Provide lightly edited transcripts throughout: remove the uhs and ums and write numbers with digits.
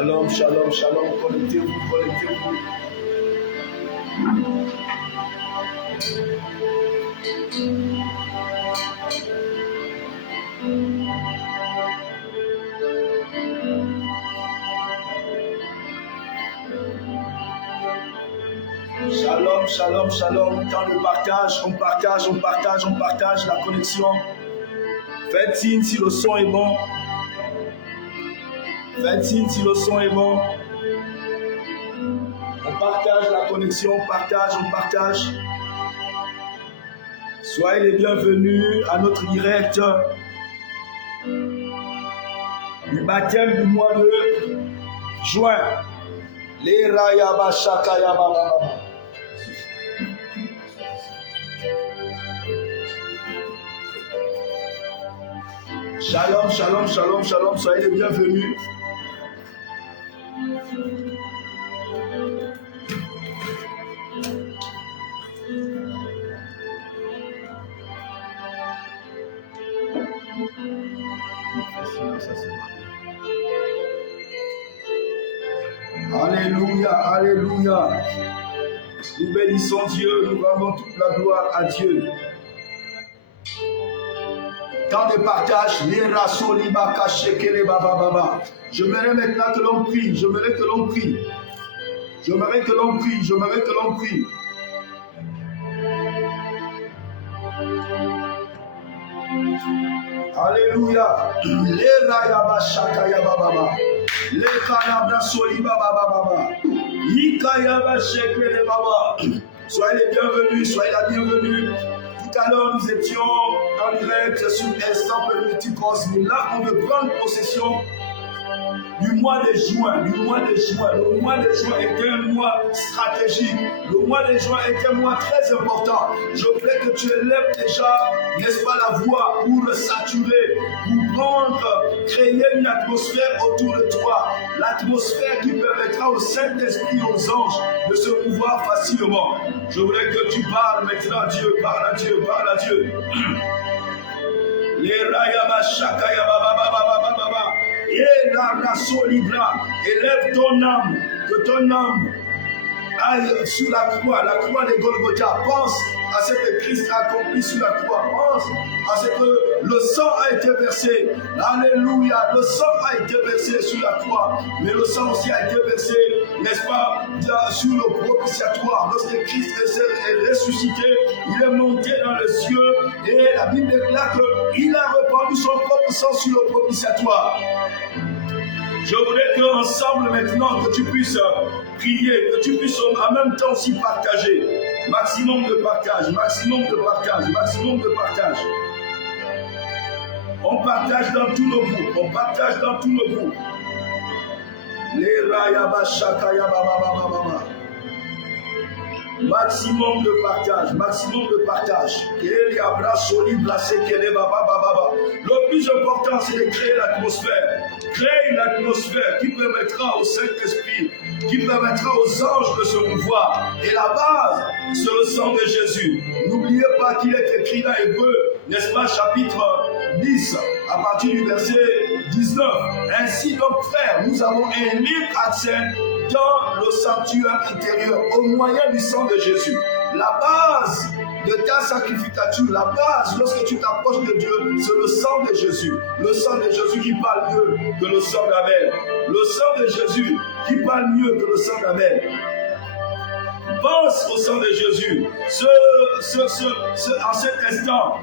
Shalom, shalom, shalom. Connectez-vous, connectez-vous. Shalom, shalom, shalom. Dans le partage, on partage, on partage, on partage la connexion. Faites signe si le son est bon. Faites signe si le son est bon. On partage la connexion, on partage, on partage. Soyez les bienvenus à notre direct du baptême du mois de juin. Les Rayaba Shakayaba. Shalom, shalom, shalom, shalom. Soyez les bienvenus. Alléluia, alléluia. Nous bénissons Dieu, nous rendons toute la gloire à Dieu. Temps de partage, les rasoliba kashekele baba baba. J'aimerais maintenant que l'on prie, j'aimerais que l'on prie. J'aimerais que l'on prie, j'aimerais que l'on prie. Alléluia. Les rayaba shakaya baba. Les kanabra soliba baba baba. Yikayaba shekele baba. Soyez les bienvenus, soyez la bienvenue. Tout à l'heure, nous étions en direct sur Instant Multicosme. Là, on veut prendre possession du mois de juin. Le mois de juin est un mois stratégique. Le mois de juin est un mois très important. Je voudrais que tu élèves déjà, n'est-ce pas, la voix pour le saturer, pour prendre, créer une atmosphère autour de toi. L'atmosphère qui permettra au Saint-Esprit, aux anges, de se mouvoir facilement. Je voudrais que tu parles maintenant à Dieu, parle à Dieu, parle à Dieu. Les rayaba shakaya baba baba baba. Et la solibra, élève ton âme, que ton âme aille sur la croix de Golgotha. Pense à ce que Christ a accompli sur la croix. Pense à ce que le sang a été versé. Alléluia, le sang a été versé sur la croix. Mais le sang aussi a été versé, n'est-ce pas, sur le propitiatoire. Lorsque Christ est ressuscité, il est monté dans les cieux et la Bible déclare qu'il a répandu son propre sang sur le propitiatoire. Je voudrais qu'ensemble maintenant, que tu puisses prier, que tu puisses en même temps aussi partager. Maximum de partage, maximum de partage, maximum de partage. On partage dans tous nos groupes, on partage dans tous nos groupes. Les rayaba shakaya baba baba. Maximum de partage, maximum de partage. Le plus important, c'est de créer l'atmosphère. Créer une atmosphère qui permettra au Saint-Esprit, qui permettra aux anges de se mouvoir. Et la base, c'est le sang de Jésus. N'oubliez pas qu'il est écrit dans Hébreu, n'est-ce pas, chapitre 10, à partir du verset 19. Ainsi donc, frères, nous avons un libre accès dans le sanctuaire intérieur au moyen du sang de Jésus. La base de ta sacrificature, la base lorsque tu t'approches de Dieu, c'est le sang de Jésus. Le sang de Jésus qui parle mieux que le sang d'Abel. Le sang de Jésus qui parle mieux que le sang d'Abel. Pense au sang de Jésus. En cet instant,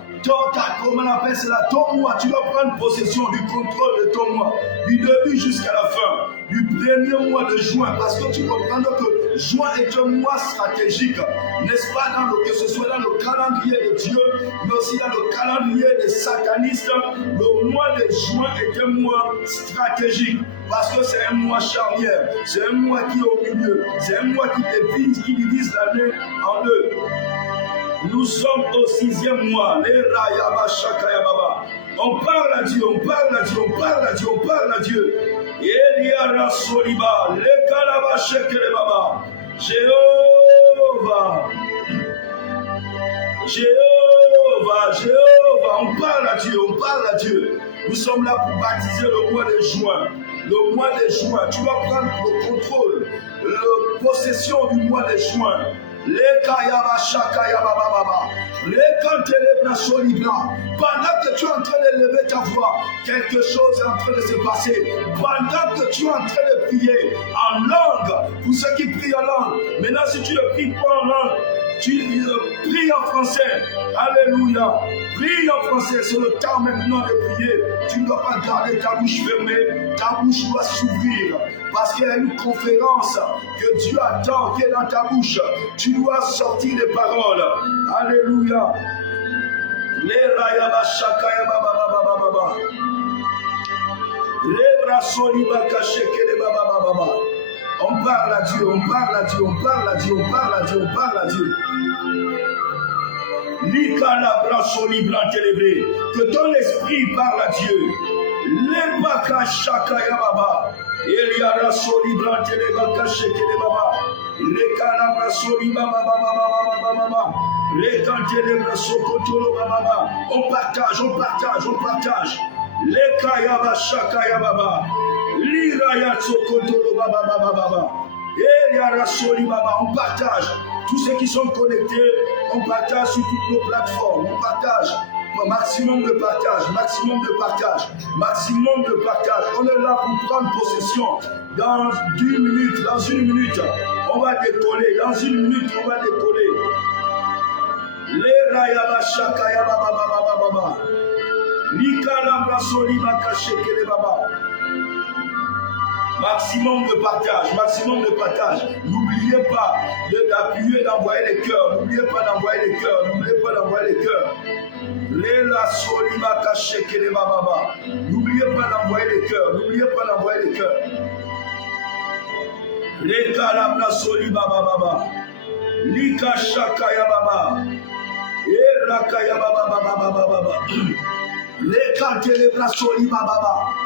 comment on appelle cela, ton mois, tu dois prendre possession du contrôle de ton mois, du début jusqu'à la fin, du premier mois de juin, parce que tu comprends que juin est un mois stratégique, n'est-ce pas, que ce soit dans le calendrier de Dieu, mais aussi dans le calendrier des satanistes. Le mois de juin est un mois stratégique, parce que c'est un mois charnière, c'est un mois qui est au milieu, c'est un mois qui divise l'année en deux. Nous sommes au 6e mois. Les rayaba shakaya baba. On parle à Dieu, on parle à Dieu, on parle à Dieu, on parle à Dieu. Eliara soliba, les kalaba shekere baba. Jéhovah, Jéhovah, Jéhovah, on parle à Dieu, on parle à Dieu. Nous sommes là pour baptiser le mois de juin. le mois de juin. Tu dois prendre le contrôle, la possession du mois de juin. Pendant que tu es en train de lever ta voix, quelque chose est en train de se passer. Pendant que tu es en train de prier en langue, pour ceux qui prient en langue, maintenant si tu ne pries pas en langue, tu pries en français. Alléluia. Prie en français, c'est le temps maintenant de prier. Tu ne dois pas garder ta bouche fermée, ta bouche doit s'ouvrir. Parce qu'il y a une conférence que Dieu attend, qui est dans ta bouche. Tu dois sortir des paroles. Alléluia. On parle à Dieu, on parle à Dieu, on parle à Dieu, on parle à Dieu, on parle à Dieu. Que ton esprit parle à Dieu. On partage, on partage, on partage. On partage. Tous ceux qui sont connectés, on partage sur toutes nos plateformes. On partage. Maximum de partage, maximum de partage, maximum de partage. On est là pour prendre possession. Dans une minute, on va décoller. Dans une minute, on va décoller. Les rayaba shakaya baba baba baba. Likala brasoli bakashekele baba. Maximum de partage, maximum de partage. N'oubliez pas d'appuyer, d'envoyer les cœurs. N'oubliez pas d'envoyer les cœurs. N'oubliez pas d'envoyer les cœurs. N'oubliez pas d'envoyer les cœurs. N'oubliez pas d'envoyer les cœurs. Leka la soli baba baba. Lika shakaya baba. Erakaya baba baba baba. Leka telebra soli baba.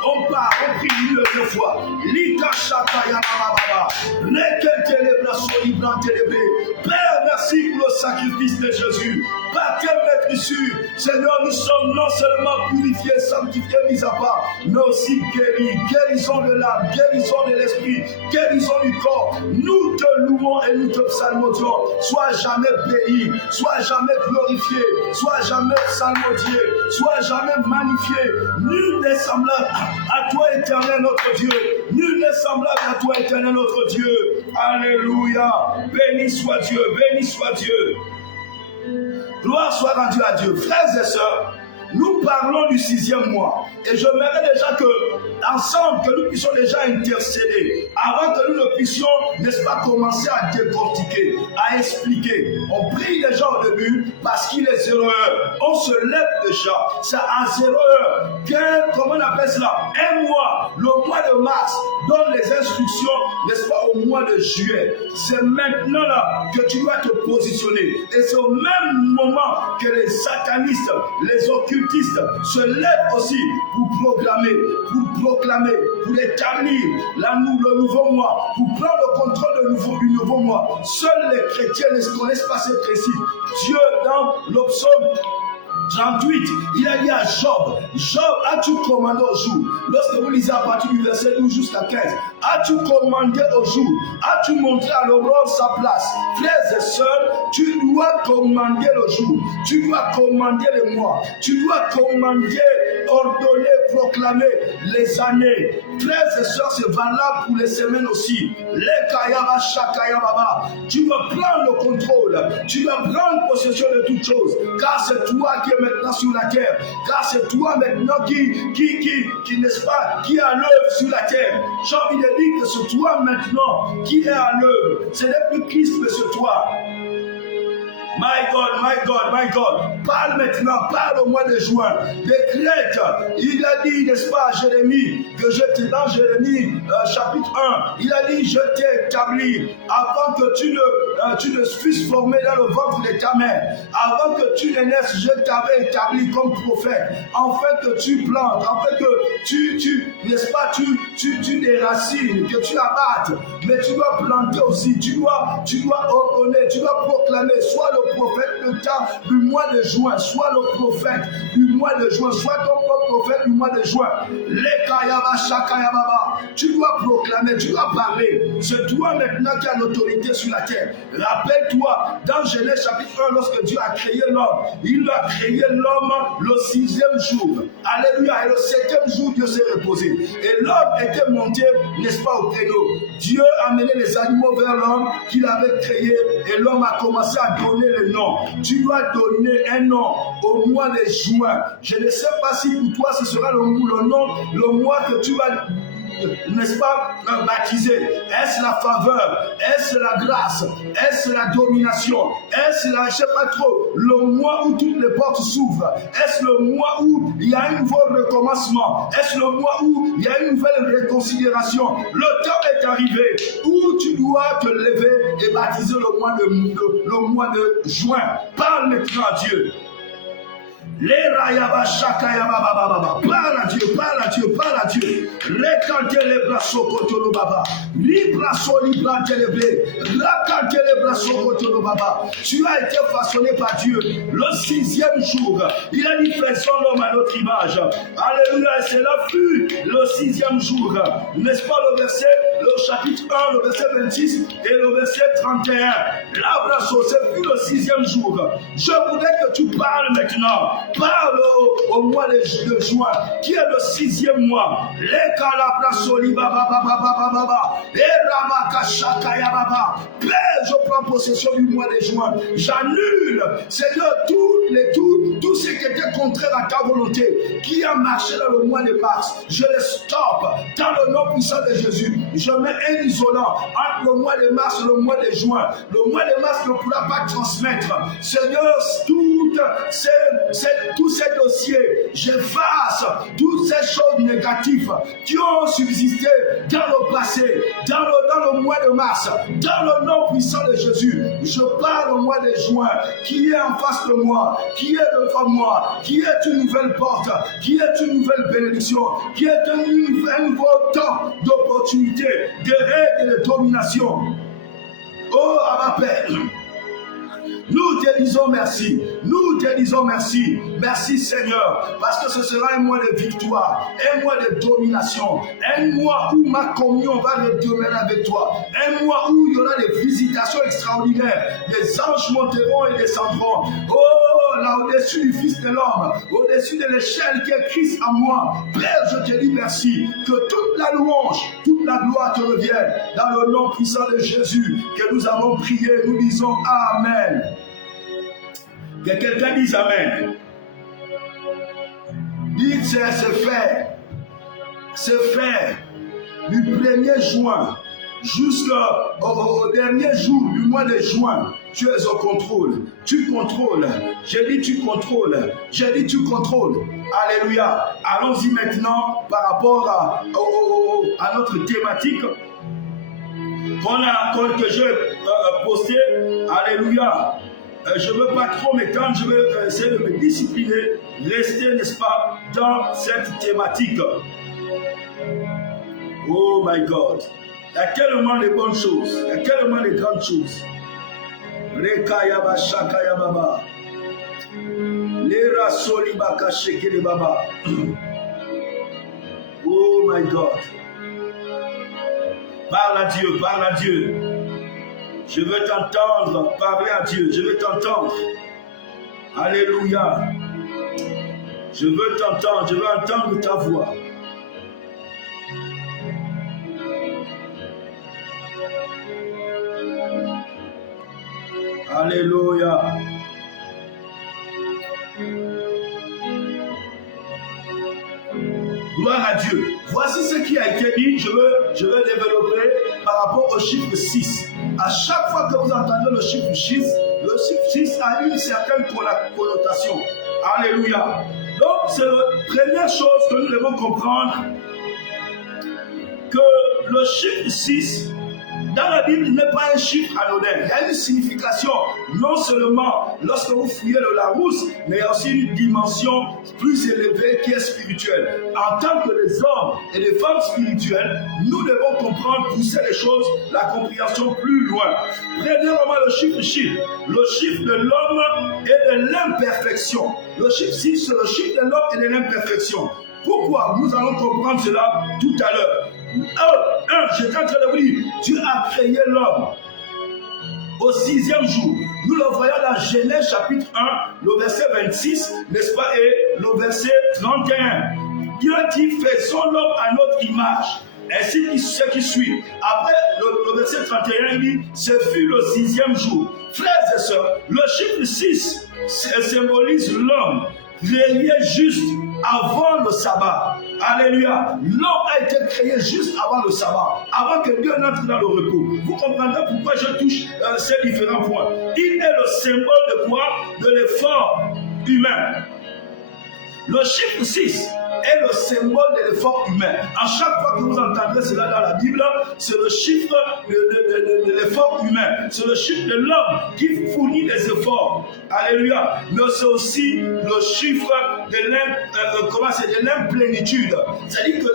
On part, on prie une fois. Lika shakaya baba baba. Leka telebra soli blanc télébré. Père, merci pour le sacrifice de Jésus. Baptême Jésus, Seigneur, nous sommes non seulement purifiés, sanctifiés, mis à part, mais aussi guéris. Guérison de l'âme, guérison de l'esprit, guérison du corps. Nous te louons et nous te psalmodions. Sois jamais béni, sois jamais glorifié, sois jamais psalmodié, sois jamais magnifié. Nul n'est semblable à toi, éternel notre Dieu. Nul n'est semblable à toi, éternel notre Dieu. Alléluia. Béni soit Dieu, béni soit Dieu. Gloire soit rendue à Dieu. Frères et sœurs, nous parlons du 6e mois. Et je m'aimerais déjà que, ensemble, que nous puissions déjà intercéder. Avant que nous ne puissions, n'est-ce pas, commencer à décortiquer, à expliquer. On prie déjà au début parce qu'il est 0 heure. On se lève déjà. C'est à 0 heure. Comment on appelle cela? Un mois. Le mois de mars donne les instructions, n'est-ce pas, au mois de juillet. C'est maintenant là que tu dois te positionner. Et c'est au même moment que les satanistes, les occultes, se lèvent aussi pour proclamer, pour établir le nouveau mois, pour prendre le contrôle du nouveau mois. Seuls les chrétiens ne connaissent pas ces principes. Dieu, dans le psaume 38, il a dit à Job, Job, as-tu commandé au jour? Lorsque vous lisez à partir du verset 12 jusqu'à 15, as-tu commandé au jour? As-tu montré à l'aurore sa place? Frères et sœurs, tu dois commander le jour, tu dois commander les mois, tu dois commander, ordonner, proclamer les années. Frères et sœurs, c'est valable pour les semaines aussi. Les kayaba, shakaya baba. Tu dois prendre le contrôle, tu dois prendre possession de toutes choses, car c'est toi qui es maintenant sur la terre, car c'est toi maintenant qui n'est-ce pas, qui est à l'œuvre sur la terre. J'ai envie de dire que c'est toi maintenant qui est à l'œuvre. Ce n'est plus Christ, mais c'est toi. My God, my God, my God. Parle maintenant, parle au mois de juin. Décrète. Il a dit, n'est-ce pas, Jérémie, que je t'ai dans Jérémie, chapitre 1, il a dit, je t'ai établi avant que tu ne puisses formé dans le ventre de ta mère. Avant que tu ne naisses, je t'avais établi comme prophète. Afin que tu plantes, afin que tu n'est-ce pas, tu déracines, que tu abattes. Mais tu dois planter aussi, tu dois ordonner, tu dois proclamer, soit le prophète le temps du mois de juin, soit le prophète du mois de juin. Sois ton propre prophète du mois de juin. Tu dois proclamer, tu dois parler. C'est toi maintenant qui as l'autorité sur la terre. Rappelle-toi, dans Genèse chapitre 1, lorsque Dieu a créé l'homme, il a créé l'homme le 6e jour. Alléluia. Et le 7e jour, Dieu s'est reposé. Et l'homme était monté, n'est-ce pas, au créneau. Dieu a mené les animaux vers l'homme qu'il avait créé et l'homme a commencé à donner le nom. Tu dois donner un nom au mois de juin. Je ne sais pas si pour toi ce sera le nom, le mois que tu vas, n'est-ce pas, baptiser. Est-ce la faveur? Est-ce la grâce? Est-ce la domination? Est-ce la, je ne sais pas trop, le mois où toutes les portes s'ouvrent? Est-ce le mois où il y a un nouveau recommencement? Est-ce le mois où il y a une nouvelle réconsidération? Le temps est arrivé où tu dois te lever et baptiser le mois de juin. Parle maintenant à Dieu. Parle à Dieu, parle à Dieu, parle à Dieu. Recantez les bras sokotolo baba. Libra solibra téléblé. Recantez les bras sokotolo baba. Tu as été façonné par Dieu le 6e jour. Il a dit faisons l'homme à notre image. Alléluia, c'est là fut le 6e jour. N'est-ce pas le verset, le chapitre 1, le verset 26 et le verset 31. L'abrasso, c'est fut le 6e jour. Je voudrais que tu parles maintenant. Parle au mois de juin, qui est le 6e mois. Les calabrasoli baba baba baba baba. Et rabakashaka baba. Père, je prends possession du mois de juin. J'annule, Seigneur, tout ce qui était contraire à ta volonté, qui a marché dans le mois de mars. Je les stoppe dans le nom puissant de Jésus. Je mets un isolant entre le mois de mars et le mois de juin. Le mois de mars ne pourra pas transmettre. Seigneur, tous ces dossiers, j'efface toutes ces choses négatives qui ont subsisté dans le passé, dans le mois de mars, dans le nom puissant de Jésus. Je parle au mois de juin, qui est en face de moi, qui est devant moi, qui est une nouvelle porte, qui est une nouvelle bénédiction, qui est un nouveau temps d'opportunité, de règles et de domination. Oh, Abba Père, nous te disons merci. Nous te disons merci. Merci Seigneur. Parce que ce sera un mois de victoire. Un mois de domination. Un mois où ma communion va demeurer avec toi. Un mois où il y aura des visitations extraordinaires. Les anges monteront et descendront. Oh, là au-dessus du Fils de l'homme. Au-dessus de l'échelle qui est Christ en moi. Père, je te dis merci. Que toute la louange, toute la gloire te revienne. Dans le nom puissant de Jésus que nous avons prié. Nous disons Amen. Que quelqu'un dise Amen. Dites c'est fait. C'est fait. Du 1er juin jusqu'au dernier jour du mois de juin. Tu es au contrôle. Tu contrôles. J'ai dit tu contrôles. J'ai dit tu contrôles. Alléluia. Allons-y maintenant par rapport à notre thématique que j'ai postée. Alléluia. Je ne veux pas trop m'étendre, je veux essayer de me discipliner, rester, n'est-ce pas, dans cette thématique. Oh my God. Il y a tellement de bonnes choses, il y a tellement de grandes choses. Rekayaba Shakaya Baba. Lera Solibaka Shekele Baba. Oh my God. Parle à Dieu, parle à Dieu. Je veux t'entendre parler à Dieu. Je veux t'entendre. Alléluia. Je veux t'entendre. Je veux entendre ta voix. Alléluia. Gloire à Dieu. Voici ce qui a été dit. Je veux développer par rapport au chiffre 6. À chaque fois que vous entendez le chiffre 6 a une certaine connotation. Alléluia. Donc, c'est la première chose que nous devons comprendre. Que le chiffre 6 Dans la Bible, il n'est pas un chiffre anodin. Il y a une signification, non seulement lorsque vous fouillez le Larousse, mais il y a aussi une dimension plus élevée qui est spirituelle. En tant que les hommes et les femmes spirituelles, nous devons comprendre, pousser les choses, la compréhension plus loin. Prenez vraiment le chiffre. Le chiffre de l'homme et de l'imperfection. Le chiffre 6, c'est le chiffre de l'homme et de l'imperfection. Pourquoi? Nous allons comprendre cela tout à l'heure. J'étais en train de vous dire, Dieu a créé l'homme au 6e jour. Nous le voyons dans Genèse chapitre 1, le verset 26, n'est-ce pas, et le verset 31. Dieu dit, faisons l'homme à notre image. Ainsi ce qui suit. Après le verset 31, il dit, ce fut le 6e jour. Frères et sœurs, le chiffre 6 symbolise l'homme créé juste avant le sabbat. Alléluia. L'homme a été créé juste avant le sabbat, avant que Dieu n'entre dans le repos. Vous comprendrez pourquoi je touche ces différents points. Il est le symbole de quoi? De l'effort humain. Le chiffre 6 est le symbole de l'effort humain. À chaque fois que vous entendrez cela dans la Bible, c'est le chiffre de l'effort humain. C'est le chiffre de l'homme qui fournit des efforts. Alléluia. Mais c'est aussi le chiffre de l'implénitude. C'est-à-dire que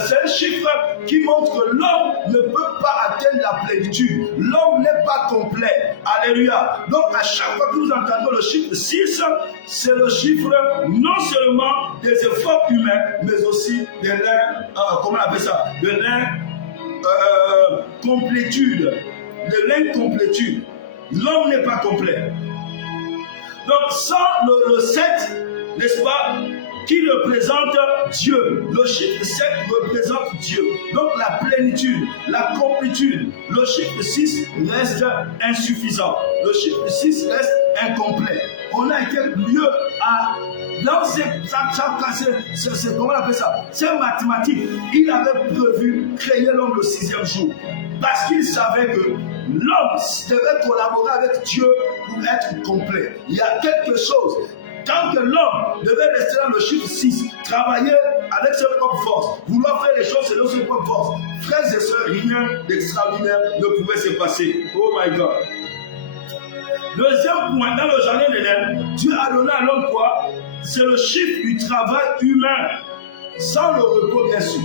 c'est un chiffre qui montre que l'homme ne peut pas atteindre la plénitude. L'homme n'est pas complet. Alléluia. Donc à chaque fois que vous entendez le chiffre 6, c'est le chiffre non seulement des efforts humains, mais aussi de l'incomplétude. De l'incomplétude. L'homme n'est pas complet. Donc sans le 7, n'est-ce pas, qui représente Dieu. Le chiffre 7 représente Dieu. Donc la plénitude, la complétude. Le chiffre 6 reste insuffisant. Le chiffre 6 reste incomplet. On a été mieux à... Là, c'est comment on appelle ça? C'est mathématique. Il avait prévu créer l'homme le 6e jour. Parce qu'il savait que l'homme devait collaborer avec Dieu pour être complet. Il y a quelque chose. Tant que l'homme devait rester dans le chiffre 6, travailler avec ses propres forces, vouloir faire les choses selon ses propres forces, frères et sœurs, rien d'extraordinaire ne pouvait se passer. Oh my God. Deuxième point, dans le jardin d'Éden, Dieu a donné à l'homme quoi? C'est le chiffre du travail humain, sans le repos bien sûr.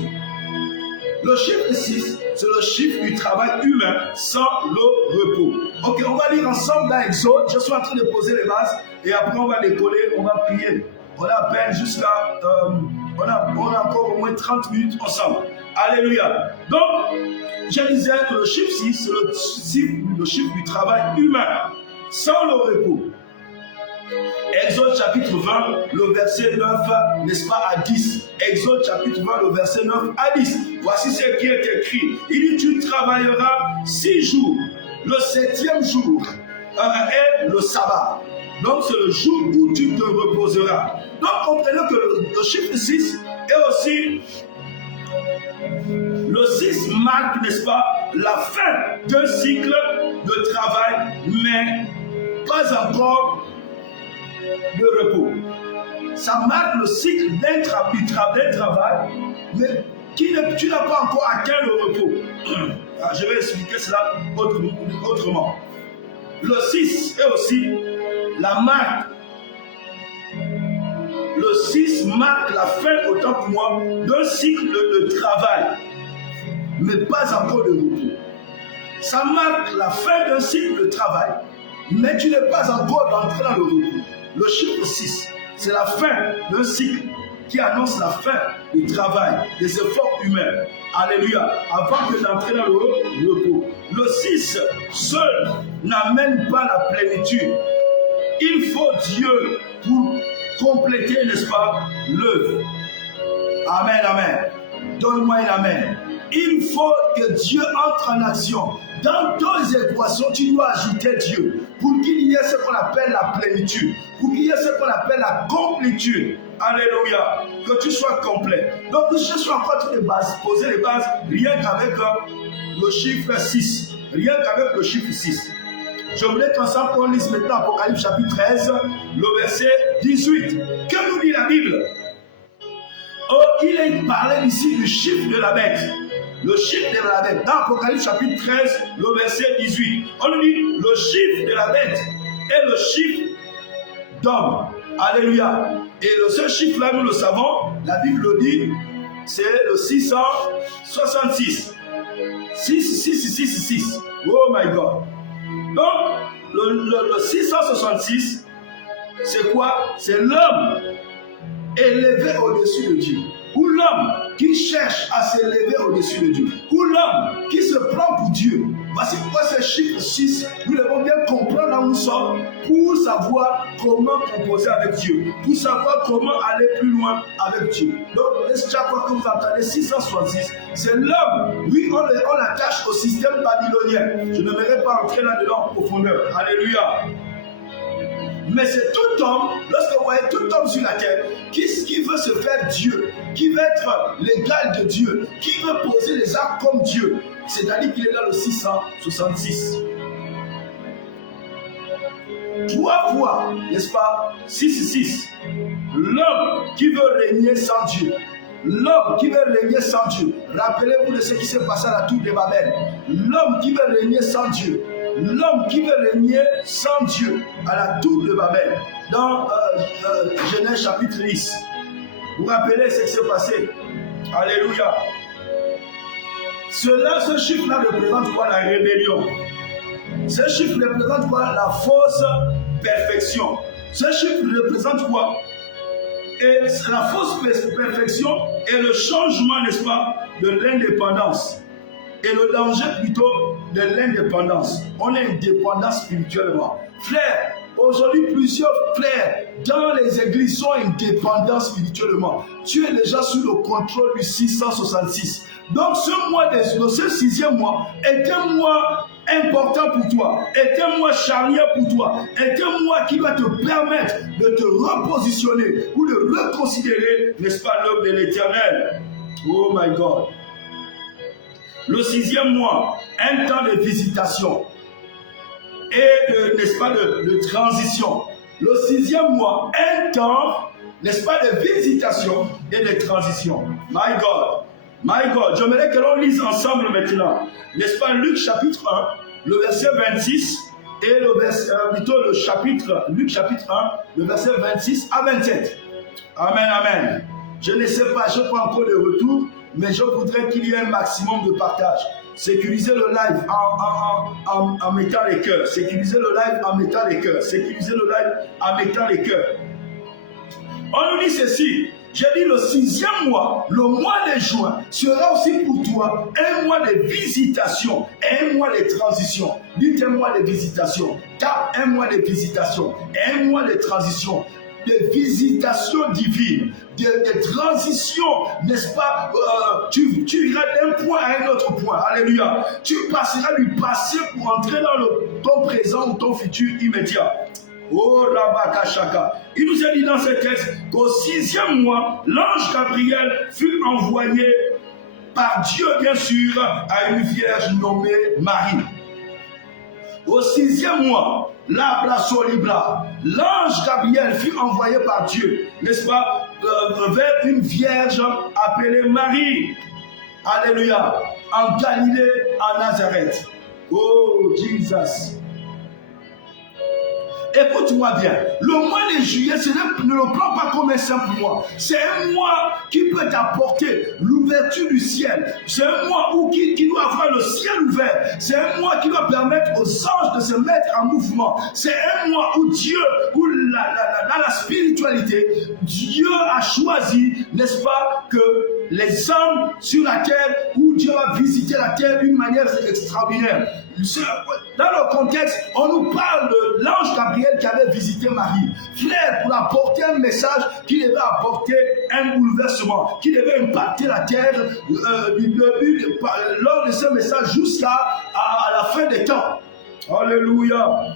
Le chiffre 6, c'est le chiffre du travail humain, sans le repos. Ok, on va lire ensemble dans Exode. Je suis en train de poser les bases et après on va décoller, on va prier. On a à peine juste là, on a encore au moins 30 minutes ensemble. Alléluia. Donc, je disais que le chiffre 6, c'est le chiffre du travail humain, sans le repos. Exode chapitre 20, le verset 9, n'est-ce pas, à 10. Exode chapitre 20, le verset 9 à 10. Voici ce qui est écrit. Il dit, tu travailleras 6 jours. Le 7e jour est le sabbat. Donc c'est le jour où tu te reposeras. Donc comprenez que le chiffre 6 est aussi... Le 6 marque, n'est-ce pas, la fin d'un cycle de travail, mais pas encore de repos. Ça marque le cycle d'un travail, mais tu n'as pas encore atteint le repos. Je vais expliquer cela autrement. Le 6 est aussi la marque. Le 6 marque la fin, autant pour moi, d'un cycle de travail, mais pas encore de repos. Ça marque la fin d'un cycle de travail, mais tu n'es pas encore entré dans le repos. Le chiffre 6, c'est la fin d'un cycle qui annonce la fin du travail, des efforts humains. Alléluia. Avant d'entrer dans le repos. Le 6 seul n'amène pas la plénitude. Il faut Dieu pour compléter, n'est-ce pas, l'œuvre. Amen, amen. Donne-moi un amen. Il faut que Dieu entre en action. Dans tes équations, tu dois ajouter Dieu pour qu'il y ait ce qu'on appelle la plénitude, pour qu'il y ait ce qu'on appelle la complétude. Alléluia. Que tu sois complet. Donc, je suis encore en train de poser les bases rien qu'avec le chiffre 6. Rien qu'avec le chiffre 6. Je voulais qu'ensemble on lise maintenant Apocalypse chapitre 13, le verset 18. Que nous dit la Bible? Oh, il est parlé ici du chiffre de la bête. le chiffre de la bête. Dans Apocalypse chapitre 13, le verset 18, on nous dit le chiffre de la bête est le chiffre d'homme. Alléluia. Et le seul chiffre là, nous le savons, la Bible le dit, c'est le 666. 6. Oh my God. Donc, le 666, c'est quoi? C'est l'homme élevé au-dessus de Dieu. Ou l'homme qui cherche à s'élever au-dessus de Dieu. Ou l'homme qui se prend pour Dieu. Voici pourquoi ce chiffre 6, nous devons bien comprendre là où nous sommes pour savoir comment composer avec Dieu. Pour savoir comment aller plus loin avec Dieu. Donc, chaque fois que vous entendez 666, c'est l'homme. Oui, on l'attache au système babylonien. Je ne vais pas entrer là-dedans en profondeur. Alléluia. Mais c'est tout homme, lorsque vous voyez tout homme sur la terre, qui veut se faire Dieu, qui veut être l'égal de Dieu, qui veut poser les actes comme Dieu, c'est-à-dire qu'il est dans le 666. 3 fois, n'est-ce pas, 6. L'homme qui veut régner sans Dieu. L'homme qui veut régner sans Dieu. Rappelez-vous de ce qui s'est passé à la tour de Babel. L'homme qui veut régner sans Dieu. L'homme qui veut régner sans Dieu à la tour de Babel. Dans Genèse chapitre 10. Vous vous rappelez ce qui s'est passé? Alléluia. Ce chiffre-là représente quoi? La rébellion. Ce chiffre représente quoi? La fausse perfection. Ce chiffre représente quoi? Et la fausse perfection est le changement, n'est-ce pas, de l'indépendance. Et le danger plutôt de l'indépendance. On est indépendant spirituellement. Frère, aujourd'hui plusieurs frères dans les églises sont indépendants spirituellement. Tu es déjà sous le contrôle du 666. Donc ce mois, ce 6e mois est un mois important pour toi, est un mois charnière pour toi, est un mois qui va te permettre de te repositionner ou de reconsidérer, n'est-ce pas, l'œuvre de l'Éternel. Oh my God. Le 6e mois, un temps de visitation et n'est-ce pas, de transition. Le 6e mois, un temps, n'est-ce pas, de visitation et de transition. My God. My God, j'aimerais que l'on lise ensemble maintenant, n'est-ce pas, Luc chapitre 1, le verset 26, et le chapitre, Luc chapitre 1, le verset 26 à 27. Amen, amen. Je ne sais pas, je prends encore le retour, mais je voudrais qu'il y ait un maximum de partage. Sécuriser le live en mettant les cœurs. Sécuriser le live en mettant les cœurs. Sécuriser le live en mettant les cœurs. On nous dit ceci. J'ai dit le 6e mois, le mois de juin, sera aussi pour toi un mois de visitation et un mois de transition. Dites un mois de visitation. Tape un mois de visitation et un mois de transition. De visitation divine, de transition, n'est-ce pas? Tu iras d'un point à un autre point. Alléluia. Tu passeras du passé pour entrer dans ton présent ou ton futur immédiat. Oh Rabakashaka. Il nous a dit dans ce texte qu'au 6e mois, l'ange Gabriel fut envoyé par Dieu, bien sûr, à une vierge nommée Marie. Au 6e mois, l'ange Gabriel fut envoyé par Dieu, n'est-ce pas, vers une vierge appelée Marie. Alléluia. En Galilée, à Nazareth. Oh, Jesus. Écoute-moi bien, le mois de juillet, ne le prends pas comme un simple mois. C'est un mois qui peut t'apporter l'ouverture du ciel. C'est un mois qui doit avoir le ciel ouvert. C'est un mois qui doit permettre aux anges de se mettre en mouvement. C'est un mois où Dieu, où dans la spiritualité, Dieu a choisi, n'est-ce pas, que les hommes sur la terre, où Dieu va visiter la terre d'une manière extraordinaire. Dans le contexte, on nous parle de l'ange Gabriel qui avait visité Marie. Frère, pour apporter un message qui devait apporter un bouleversement, qui devait impacter la terre lors de ce message jusqu'à la fin des temps. Alléluia.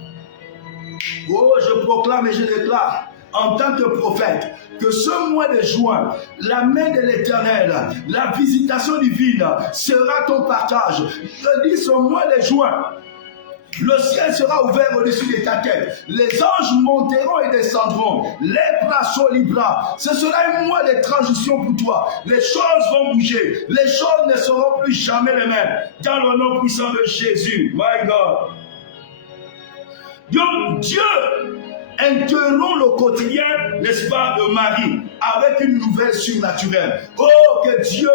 Oh, je proclame et je déclare en tant que prophète que ce mois de juin, la main de l'Éternel, la visitation divine sera ton partage. Je dis ce mois de juin, Le ciel sera ouvert au-dessus de ta tête. Les anges monteront et descendront. Les bras sont libres. Ce sera un mois de transition pour toi. Les choses vont bouger. Les choses ne seront plus jamais les mêmes. Dans le nom puissant de Jésus. My God. Donc Dieu interrompt le quotidien, n'est-ce pas, de Marie avec une nouvelle surnaturelle. Oh, que Dieu,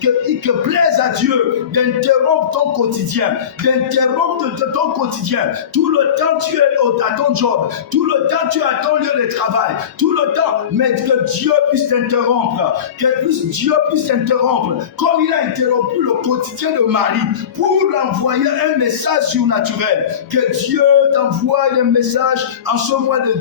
que plaise à Dieu d'interrompre ton quotidien, d'interrompre ton quotidien. Tout le temps tu es à ton job, tout le temps tu es à ton lieu de travail, tout le temps, mais que Dieu puisse t'interrompre, que Dieu puisse t'interrompre, comme il a interrompu le quotidien de Marie pour envoyer un message surnaturel. Que Dieu t'envoie un message en ce mois de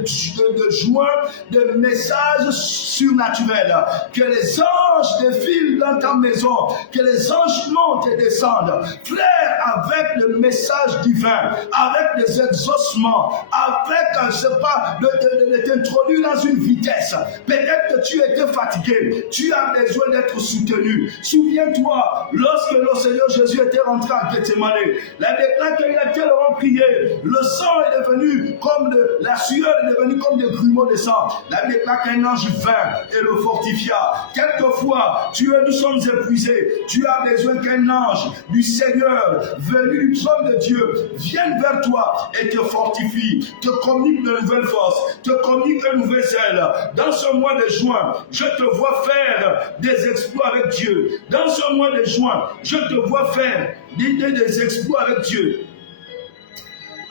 juin, des messages surnaturels. Que les anges défilent dans ta maison, que les anges montent et descendent. Frère, avec le message divin, avec les exaucements, avec, je ne sais pas, de t'introduire dans une vitesse. Peut-être que tu étais fatigué, tu as besoin d'être soutenu. Souviens-toi, lorsque le Seigneur Jésus était rentré à Gethsemane, la déclare qu'il a tellement prié, le sang est devenu comme la sueur est devenue comme des grumeaux de sang. La déclare qu'un ange vint et le fortifia. Quelquefois, nous sommes épuisés. Tu as besoin qu'un ange du Seigneur, venu du trône de Dieu, vienne vers toi et te fortifie, te communique de nouvelles forces, te communique de nouvelles ailes. Dans ce mois de juin, je te vois faire des exploits avec Dieu. Dans ce mois de juin, je te vois faire des exploits avec Dieu.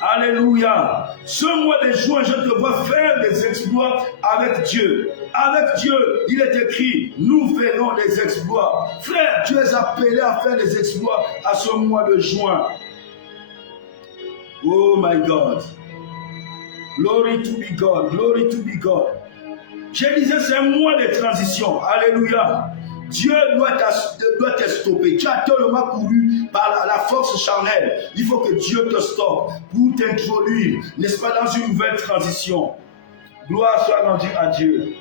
Alléluia. Ce mois de juin, je te vois faire des exploits avec Dieu. Avec Dieu, il est écrit, nous ferons des exploits. Frère, tu es appelé à faire des exploits à ce mois de juin. Oh my God. Glory to be God. Glory to be God. Je disais, c'est un mois de transition. Alléluia. Dieu doit te stopper. Tu as tellement couru par la force charnelle. Il faut que Dieu te stoppe pour t'introduire, n'est-ce pas, dans une nouvelle transition. Gloire soit rendue à Dieu.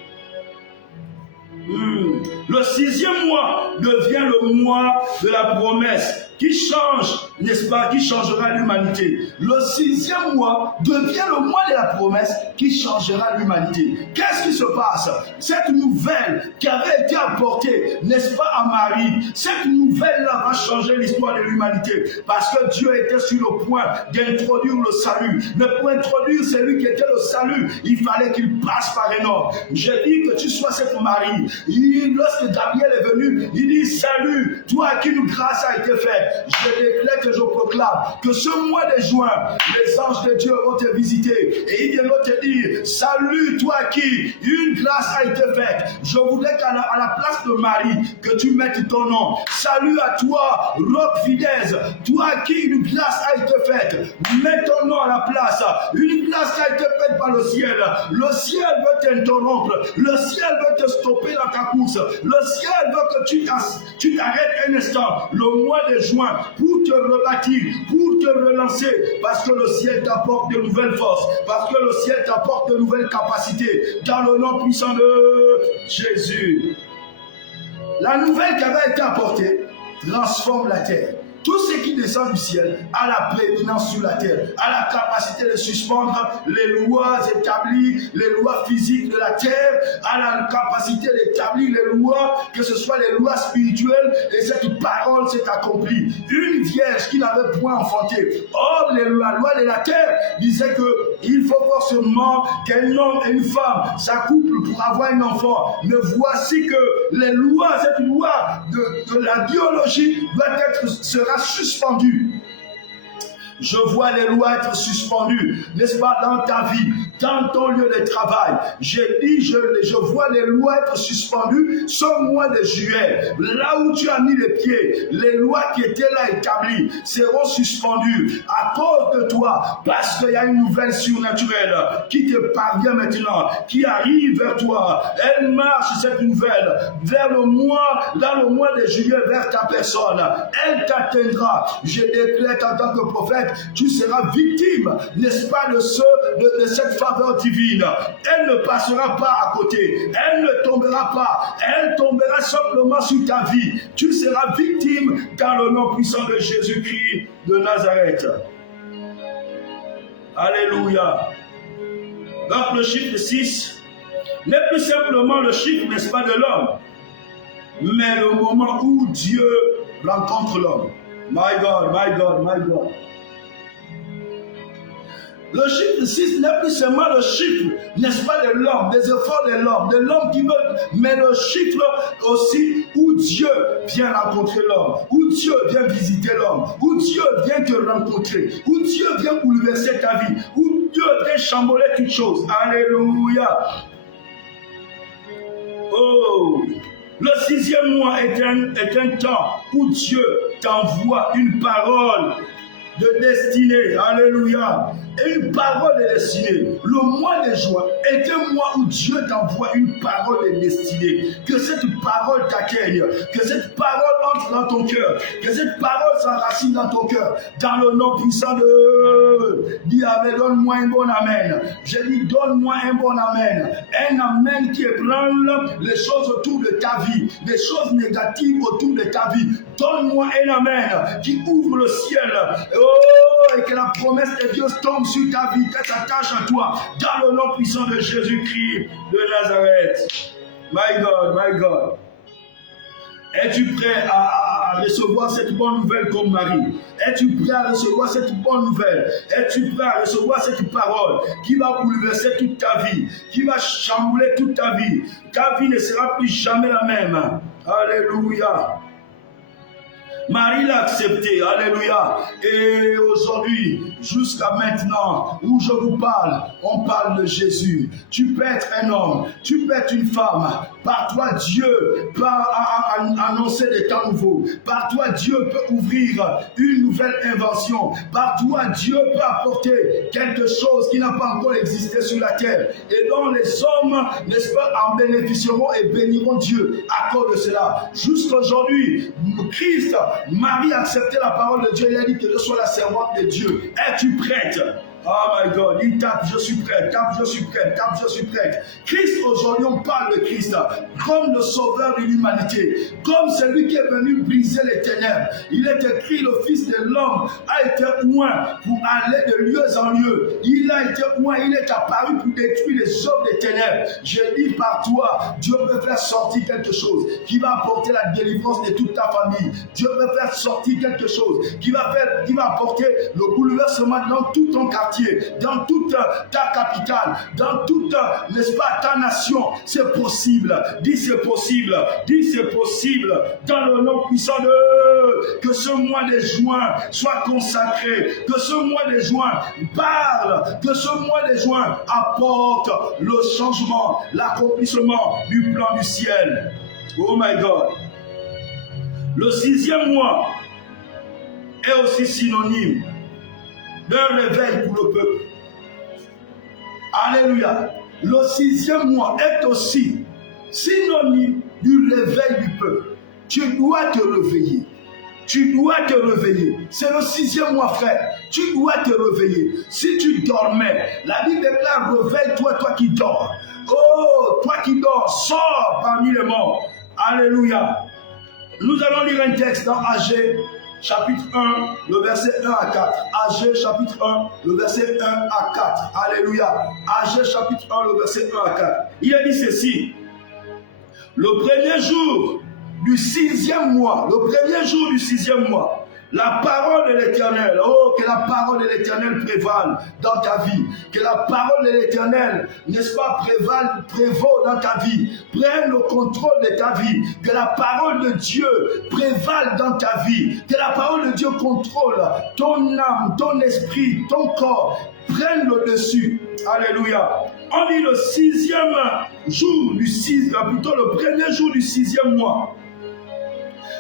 Le 6e mois devient le mois de la promesse qui change, n'est-ce pas, qui changera l'humanité. Le 6e mois devient le mois de la promesse qui changera l'humanité. Qu'est-ce qui se passe? Cette nouvelle qui avait été apportée, n'est-ce pas, à Marie, cette nouvelle-là va changer l'histoire de l'humanité parce que Dieu était sur le point d'introduire le salut. Mais pour introduire celui qui était le salut, il fallait qu'il passe par un homme. J'ai dit que tu sois cette Marie. Lorsque Gabriel est venu, il dit: salut, toi à qui une grâce a été faite. Je déclare que je proclame que ce mois de juin, les anges de Dieu vont te visiter et ils viendront te dire: salut, toi à qui une grâce a été faite. Je voudrais qu'à la place de Marie, que tu mettes ton nom. Salut à toi, roc fidèle, toi à qui une grâce a été faite. Mets ton nom à la place. Une grâce qui a été faite par le ciel. Le ciel veut t'interrompre. Le ciel veut te stopper dans ta course. Le ciel veut que tu t'arrêtes un instant. Le mois de juin, pour te rebâtir, pour te relancer, parce que le ciel t'apporte de nouvelles forces, parce que le ciel t'apporte de nouvelles capacités, dans le nom puissant de Jésus. La nouvelle qui avait été apportée transforme la terre. Tout ce qui descend du ciel a la prééminence sur la terre, a la capacité de suspendre les lois établies, les lois physiques de la terre, a la capacité d'établir les lois, que ce soit les lois spirituelles, et cette parole s'est accomplie. Une vierge qui n'avait point enfanté. Or, la loi de la terre disait qu'il faut forcément qu'un homme et une femme s'accouplent pour avoir un enfant. Mais voici que les lois, cette loi de la biologie sera suspendue. Je vois les lois être suspendues, n'est-ce pas, dans ta vie, dans ton lieu de travail. J'ai dit, je vois les lois être suspendues ce mois de juillet. Là où tu as mis les pieds, les lois qui étaient là établies seront suspendues à cause de toi, parce qu'il y a une nouvelle surnaturelle qui te parvient maintenant, qui arrive vers toi. Elle marche, cette nouvelle, vers le mois, dans le mois de juillet, vers ta personne. Elle t'atteindra. Je déclare en tant que prophète, tu seras victime, n'est-ce pas, de cette faveur divine. Elle ne passera pas à côté, elle ne tombera pas, elle tombera simplement sur ta vie. Tu seras victime dans le nom puissant de Jésus-Christ de Nazareth. Alléluia. Donc le chiffre 6 n'est plus simplement le chiffre, n'est-ce pas, de l'homme, mais le moment où Dieu rencontre l'homme. My God, my God, my God. Le chiffre 6 n'est plus seulement le chiffre, n'est-ce pas, de l'homme, des efforts de l'homme qui veut, mais le chiffre aussi où Dieu vient rencontrer l'homme, où Dieu vient visiter l'homme, où Dieu vient te rencontrer, où Dieu vient bouleverser ta vie, où Dieu vient chambouler toutes choses. Alléluia. Oh, le 6e mois est un temps où Dieu t'envoie une parole de destinée. Alléluia. Et une parole de destinée. Le mois de juin est un mois où Dieu t'envoie une parole de destinée. Que cette parole t'accueille. Que cette parole entre dans ton cœur. Que cette parole s'enracine dans ton cœur. Dans le nom puissant de... Dis avec, donne-moi un bon amen. Je dis, donne-moi un bon amen. Un amen qui ébranle les choses autour de ta vie. Les choses négatives autour de ta vie. Donne-moi un amen qui ouvre le ciel. Oh, et que la promesse de Dieu tombe sur ta vie, qu'elle s'attache à toi, dans le nom puissant de Jésus-Christ de Nazareth. My God, my God. Es-tu prêt à recevoir cette bonne nouvelle comme Marie? Es-tu prêt à recevoir cette bonne nouvelle? Es-tu prêt à recevoir cette parole qui va bouleverser toute ta vie, qui va chambouler toute ta vie? Ta vie ne sera plus jamais la même. Alléluia. Marie l'a accepté, alléluia. Et aujourd'hui, jusqu'à maintenant, où je vous parle, on parle de Jésus. Tu peux être un homme, tu peux être une femme. Par toi, Dieu peut annoncer des temps nouveaux. Par toi, Dieu peut ouvrir une nouvelle invention. Par toi, Dieu peut apporter quelque chose qui n'a pas encore existé sur la terre. Et dont les hommes, n'est-ce pas, en bénéficieront et béniront Dieu à cause de cela. Jusqu'aujourd'hui, Christ, Marie a accepté la parole de Dieu. Il a dit que je sois la servante de Dieu. Es-tu prête? Oh my God, il tape, je suis prêt, tape, je suis prêt, tape, je suis prêt. Christ, aujourd'hui, on parle de Christ comme le sauveur de l'humanité, comme celui qui est venu briser les ténèbres. Il est écrit, le Fils de l'homme a été oint pour aller de lieu en lieu. Il a été oint, il est apparu pour détruire les œuvres des ténèbres. Je dis par toi, Dieu peut faire sortir quelque chose qui va apporter la délivrance de toute ta famille. Dieu peut faire sortir quelque chose qui va apporter le bouleversement dans tout ton quartier, dans toute ta capitale, dans toute, n'est-ce pas, ta nation. C'est possible. Dis c'est possible. Dis c'est possible. Dans le nom puissant de... Que ce mois de juin soit consacré. Que ce mois de juin parle. Que ce mois de juin apporte le changement, l'accomplissement du plan du ciel. Oh my God. Le 6e mois est aussi synonyme d'un réveil pour le peuple. Alléluia. Le 6e mois est aussi synonyme du réveil du peuple. Tu dois te réveiller. Tu dois te réveiller. C'est le 6e mois, frère. Tu dois te réveiller. Si tu dormais, la Bible déclare, réveille-toi, toi qui dors. Oh, toi qui dors, sors parmi les morts. Alléluia. Nous allons lire un texte dans Agé, chapitre 1, le verset 1 à 4. Agé, chapitre 1, le verset 1 à 4. Alléluia. Agé, chapitre 1, le verset 1 à 4. Il a dit ceci. Le premier jour du 6e mois, le premier jour du 6e mois, la parole de l'Éternel, oh, que la parole de l'Éternel prévale dans ta vie, que la parole de l'Éternel, n'est-ce pas, prévaut dans ta vie, prenne le contrôle de ta vie, que la parole de Dieu prévale dans ta vie, que la parole de Dieu contrôle ton âme, ton esprit, ton corps, prenne le dessus. Alléluia. On dit le 6e jour du 6, plutôt le premier jour du 6e mois.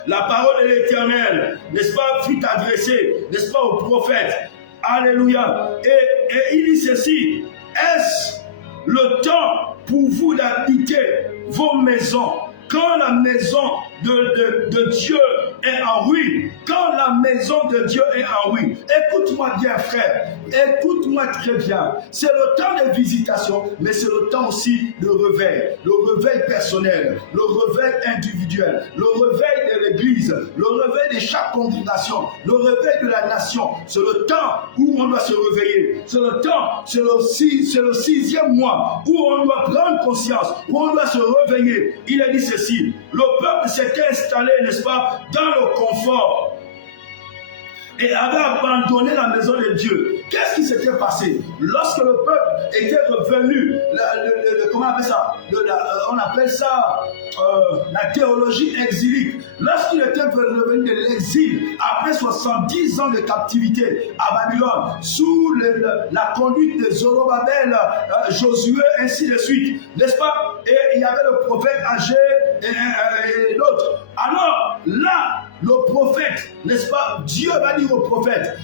La parole de l'Éternel, n'est-ce pas, fut adressée, n'est-ce pas, au prophète. Alléluia. Et il dit ceci. Est-ce le temps pour vous d'habiter vos maisons quand la maison de Dieu est en ruine, quand la maison de Dieu est en ruine, écoute-moi bien frère, écoute-moi très bien, c'est le temps de visitation, mais c'est le temps aussi de réveil personnel, le réveil individuel, le réveil de l'église, le réveil de chaque congrégation, le réveil de la nation. C'est le temps où on doit se réveiller, c'est le temps, c'est le 6e mois où on doit prendre conscience, où on doit se réveiller. Il a dit ceci, le peuple s'était installé, n'est-ce pas, dans le confort et avait abandonné la maison de Dieu. Qu'est-ce qui s'était passé? Lorsque le peuple était revenu, comment on appelle ça? On appelle ça la théologie exilique. Lorsqu'il était revenu de l'exil, après 70 ans de captivité à Babylone, sous la conduite de Zorobabel, Josué, ainsi de suite, n'est-ce pas? Et il y avait le prophète âgé et l'autre. Alors, là, le prophète, n'est-ce pas? Dieu va dire au prophète,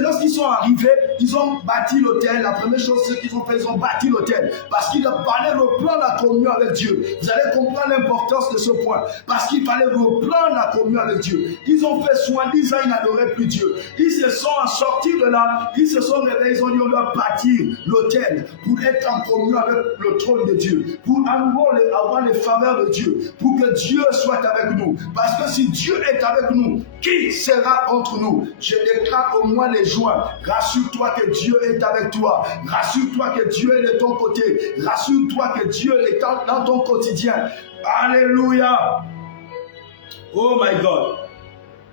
lorsqu'ils sont arrivés, ils ont bâti l'autel. La première chose qu'ils ont fait, ils ont bâti l'autel. Parce qu'il fallait reprendre la communion avec Dieu. Vous allez comprendre l'importance de ce point. Parce qu'il fallait reprendre la communion avec Dieu. Ils ont fait soi-disant, ils n'adoraient plus Dieu. Ils se sont sortis de là, ils se sont réveillés, ils ont dit, on doit bâtir l'autel pour être en communion avec le trône de Dieu. Pour avoir les faveurs de Dieu. Pour que Dieu soit avec nous. Parce que si Dieu est avec nous, qui sera contre nous? Je déclare au mois de juin, rassure-toi que Dieu est avec toi, rassure-toi que Dieu est de ton côté, rassure-toi que Dieu est dans ton quotidien. Alléluia. Oh my God,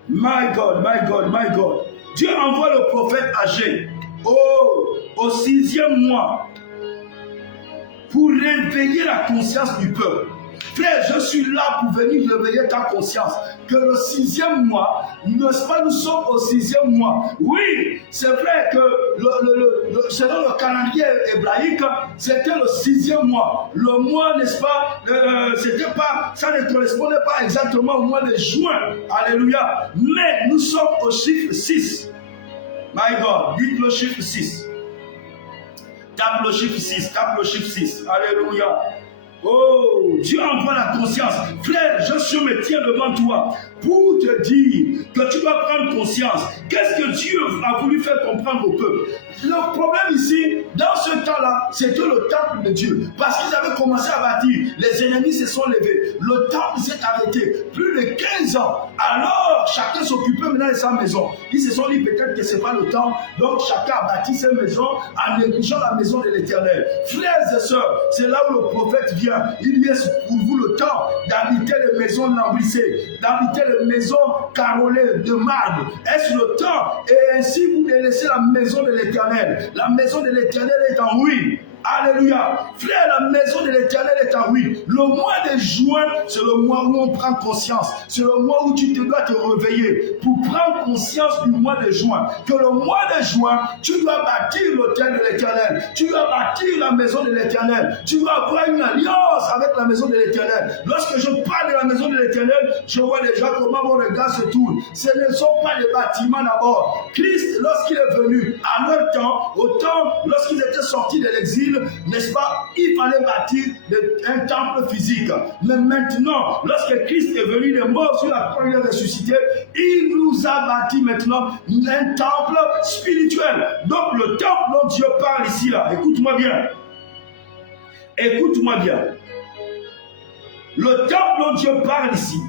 my God, my God, my God. Dieu envoie le prophète âgé au 6e mois pour réveiller la conscience du peuple. Frère, je suis là pour venir réveiller ta conscience. Que le 6e mois, n'est-ce pas, nous sommes au 6e mois. Oui, c'est vrai que selon le calendrier hébraïque, c'était le 6e mois. Le mois, n'est-ce pas, ça ne correspondait pas exactement au mois de juin. Alléluia. Mais nous sommes au chiffre 6. My God, dites le chiffre 6. Tape le chiffre 6, tape le chiffre 6. Alléluia. Oh, Dieu envoie la conscience. Frère, je me tiens devant toi pour te dire que tu dois prendre conscience. Qu'est-ce que Dieu a voulu faire comprendre au peuple? Le problème ici, dans ce temps-là, c'était le temple de Dieu. Parce qu'ils avaient commencé à bâtir. Les ennemis se sont levés. Le temple s'est arrêté. Plus de 15 ans. Alors, chacun s'occupait maintenant de sa maison. Ils se sont dit peut-être que ce n'est pas le temps. Donc, chacun a bâti sa maison en négligeant la maison de l'Éternel. Frères et sœurs, c'est là où le prophète vient. Il y a pour vous le temps d'habiter les maisons lambrissées, d'habiter les maisons carrelées de marbre. Est-ce le temps? Et ainsi vous délaissez la maison de l'Éternel. La maison de l'Éternel est en ruine. Alléluia. Frère, la maison de l'Éternel est en ruine. Le mois de juin, c'est le mois où on prend conscience. C'est le mois où tu dois te réveiller pour prendre conscience du mois de juin. Que le mois de juin, tu dois bâtir l'autel de l'Éternel. Tu dois bâtir la maison de l'Éternel. Tu dois avoir une alliance avec la maison de l'Éternel. Lorsque je parle de la maison de l'Éternel, je vois déjà comment mon regard se tourne. Ce ne sont pas les bâtiments d'abord. Christ, lorsqu'il est venu, à leur temps, au temps, lorsqu'ils étaient sortis de l'exil, n'est-ce pas, il fallait bâtir un temple physique. Mais maintenant, lorsque Christ est venu de mort sur la croix, il est ressuscité, il nous a bâti maintenant un temple spirituel. Donc le temple dont Dieu parle ici, là, écoute-moi bien. Écoute-moi bien. Le temple dont Dieu parle ici,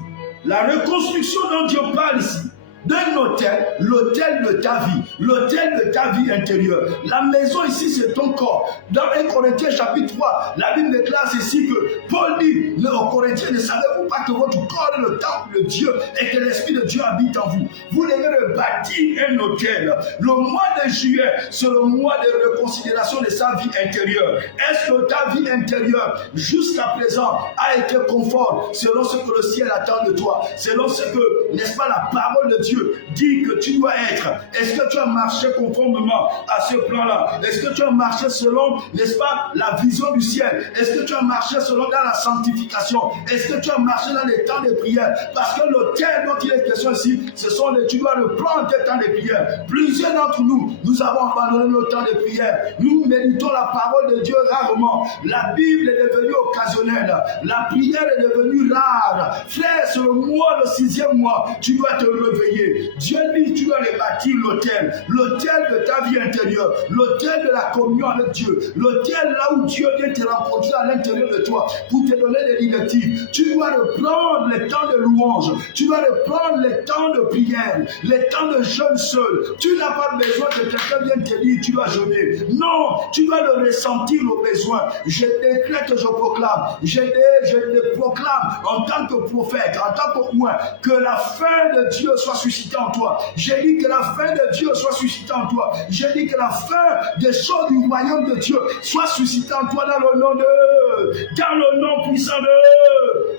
la reconstruction dont Dieu parle ici, d'un hôtel, l'hôtel de ta vie, l'hôtel de ta vie intérieure. La maison ici, c'est ton corps. Dans 1 Corinthiens chapitre 3, la Bible déclare ceci que Paul dit, mais aux Corinthiens, ne savez-vous pas que votre corps est le temple de Dieu et que l'Esprit de Dieu habite en vous? Vous devez bâtir un hôtel. Le mois de juillet, c'est le mois de reconsidération de sa vie intérieure. Est-ce que ta vie intérieure, jusqu'à présent, a été conforme selon ce que le ciel attend de toi, selon ce que, n'est-ce pas, la parole de Dieu Dieu dit que tu dois être? Est-ce que tu as marché conformément à ce plan-là? Est-ce que tu as marché selon, n'est-ce pas, la vision du ciel? Est-ce que tu as marché selon dans la sanctification? Est-ce que tu as marché dans les temps de prière? Parce que l'autel dont il est question ici, tu dois reprendre tes temps de prière. Plusieurs d'entre nous, nous avons abandonné nos temps de prière. Nous méditons la parole de Dieu rarement. La Bible est devenue occasionnelle. La prière est devenue rare. Frère, sur le 6e mois, tu dois te réveiller. Dieu dit, tu dois rebâtir l'autel. L'autel de ta vie intérieure. L'autel de la communion avec Dieu. L'autel là où Dieu vient te rencontrer à l'intérieur de toi pour te donner des directives. Tu dois reprendre les temps de louange. Tu dois reprendre les temps de prière. Les temps de jeûne seul. Tu n'as pas besoin que quelqu'un vienne te dire tu dois jeûner. Non, tu dois le ressentir au besoin. Je décrète que je proclame. Je le proclame en tant que prophète, en tant que moi, que la fin de Dieu soit suscitée en toi. J'ai dit que la fin de Dieu soit suscitée en toi. J'ai dit que la fin des choses du royaume de Dieu soit suscitée en toi dans le nom puissant de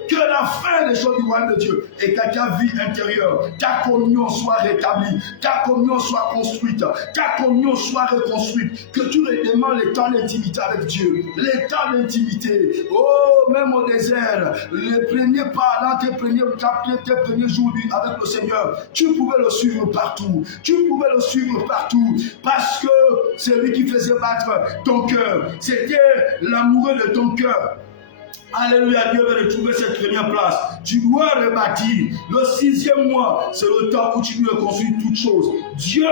que la fin des choses du royaume de Dieu et que ta vie intérieure, ta communion soit rétablie, ta communion soit construite, ta communion soit reconstruite, que tu redemandes les temps d'intimité avec Dieu, les temps d'intimité. Oh, même au désert, les premiers pas dans tes premiers jours avec le Seigneur, tu pouvais le suivre partout. Tu pouvais le suivre partout parce que c'est lui qui faisait battre ton cœur. C'était l'amoureux de ton cœur. Alléluia, Dieu veut retrouver cette première place. Tu dois rebâtir. Le 6e mois, c'est le temps où tu dois construire toutes choses. Dieu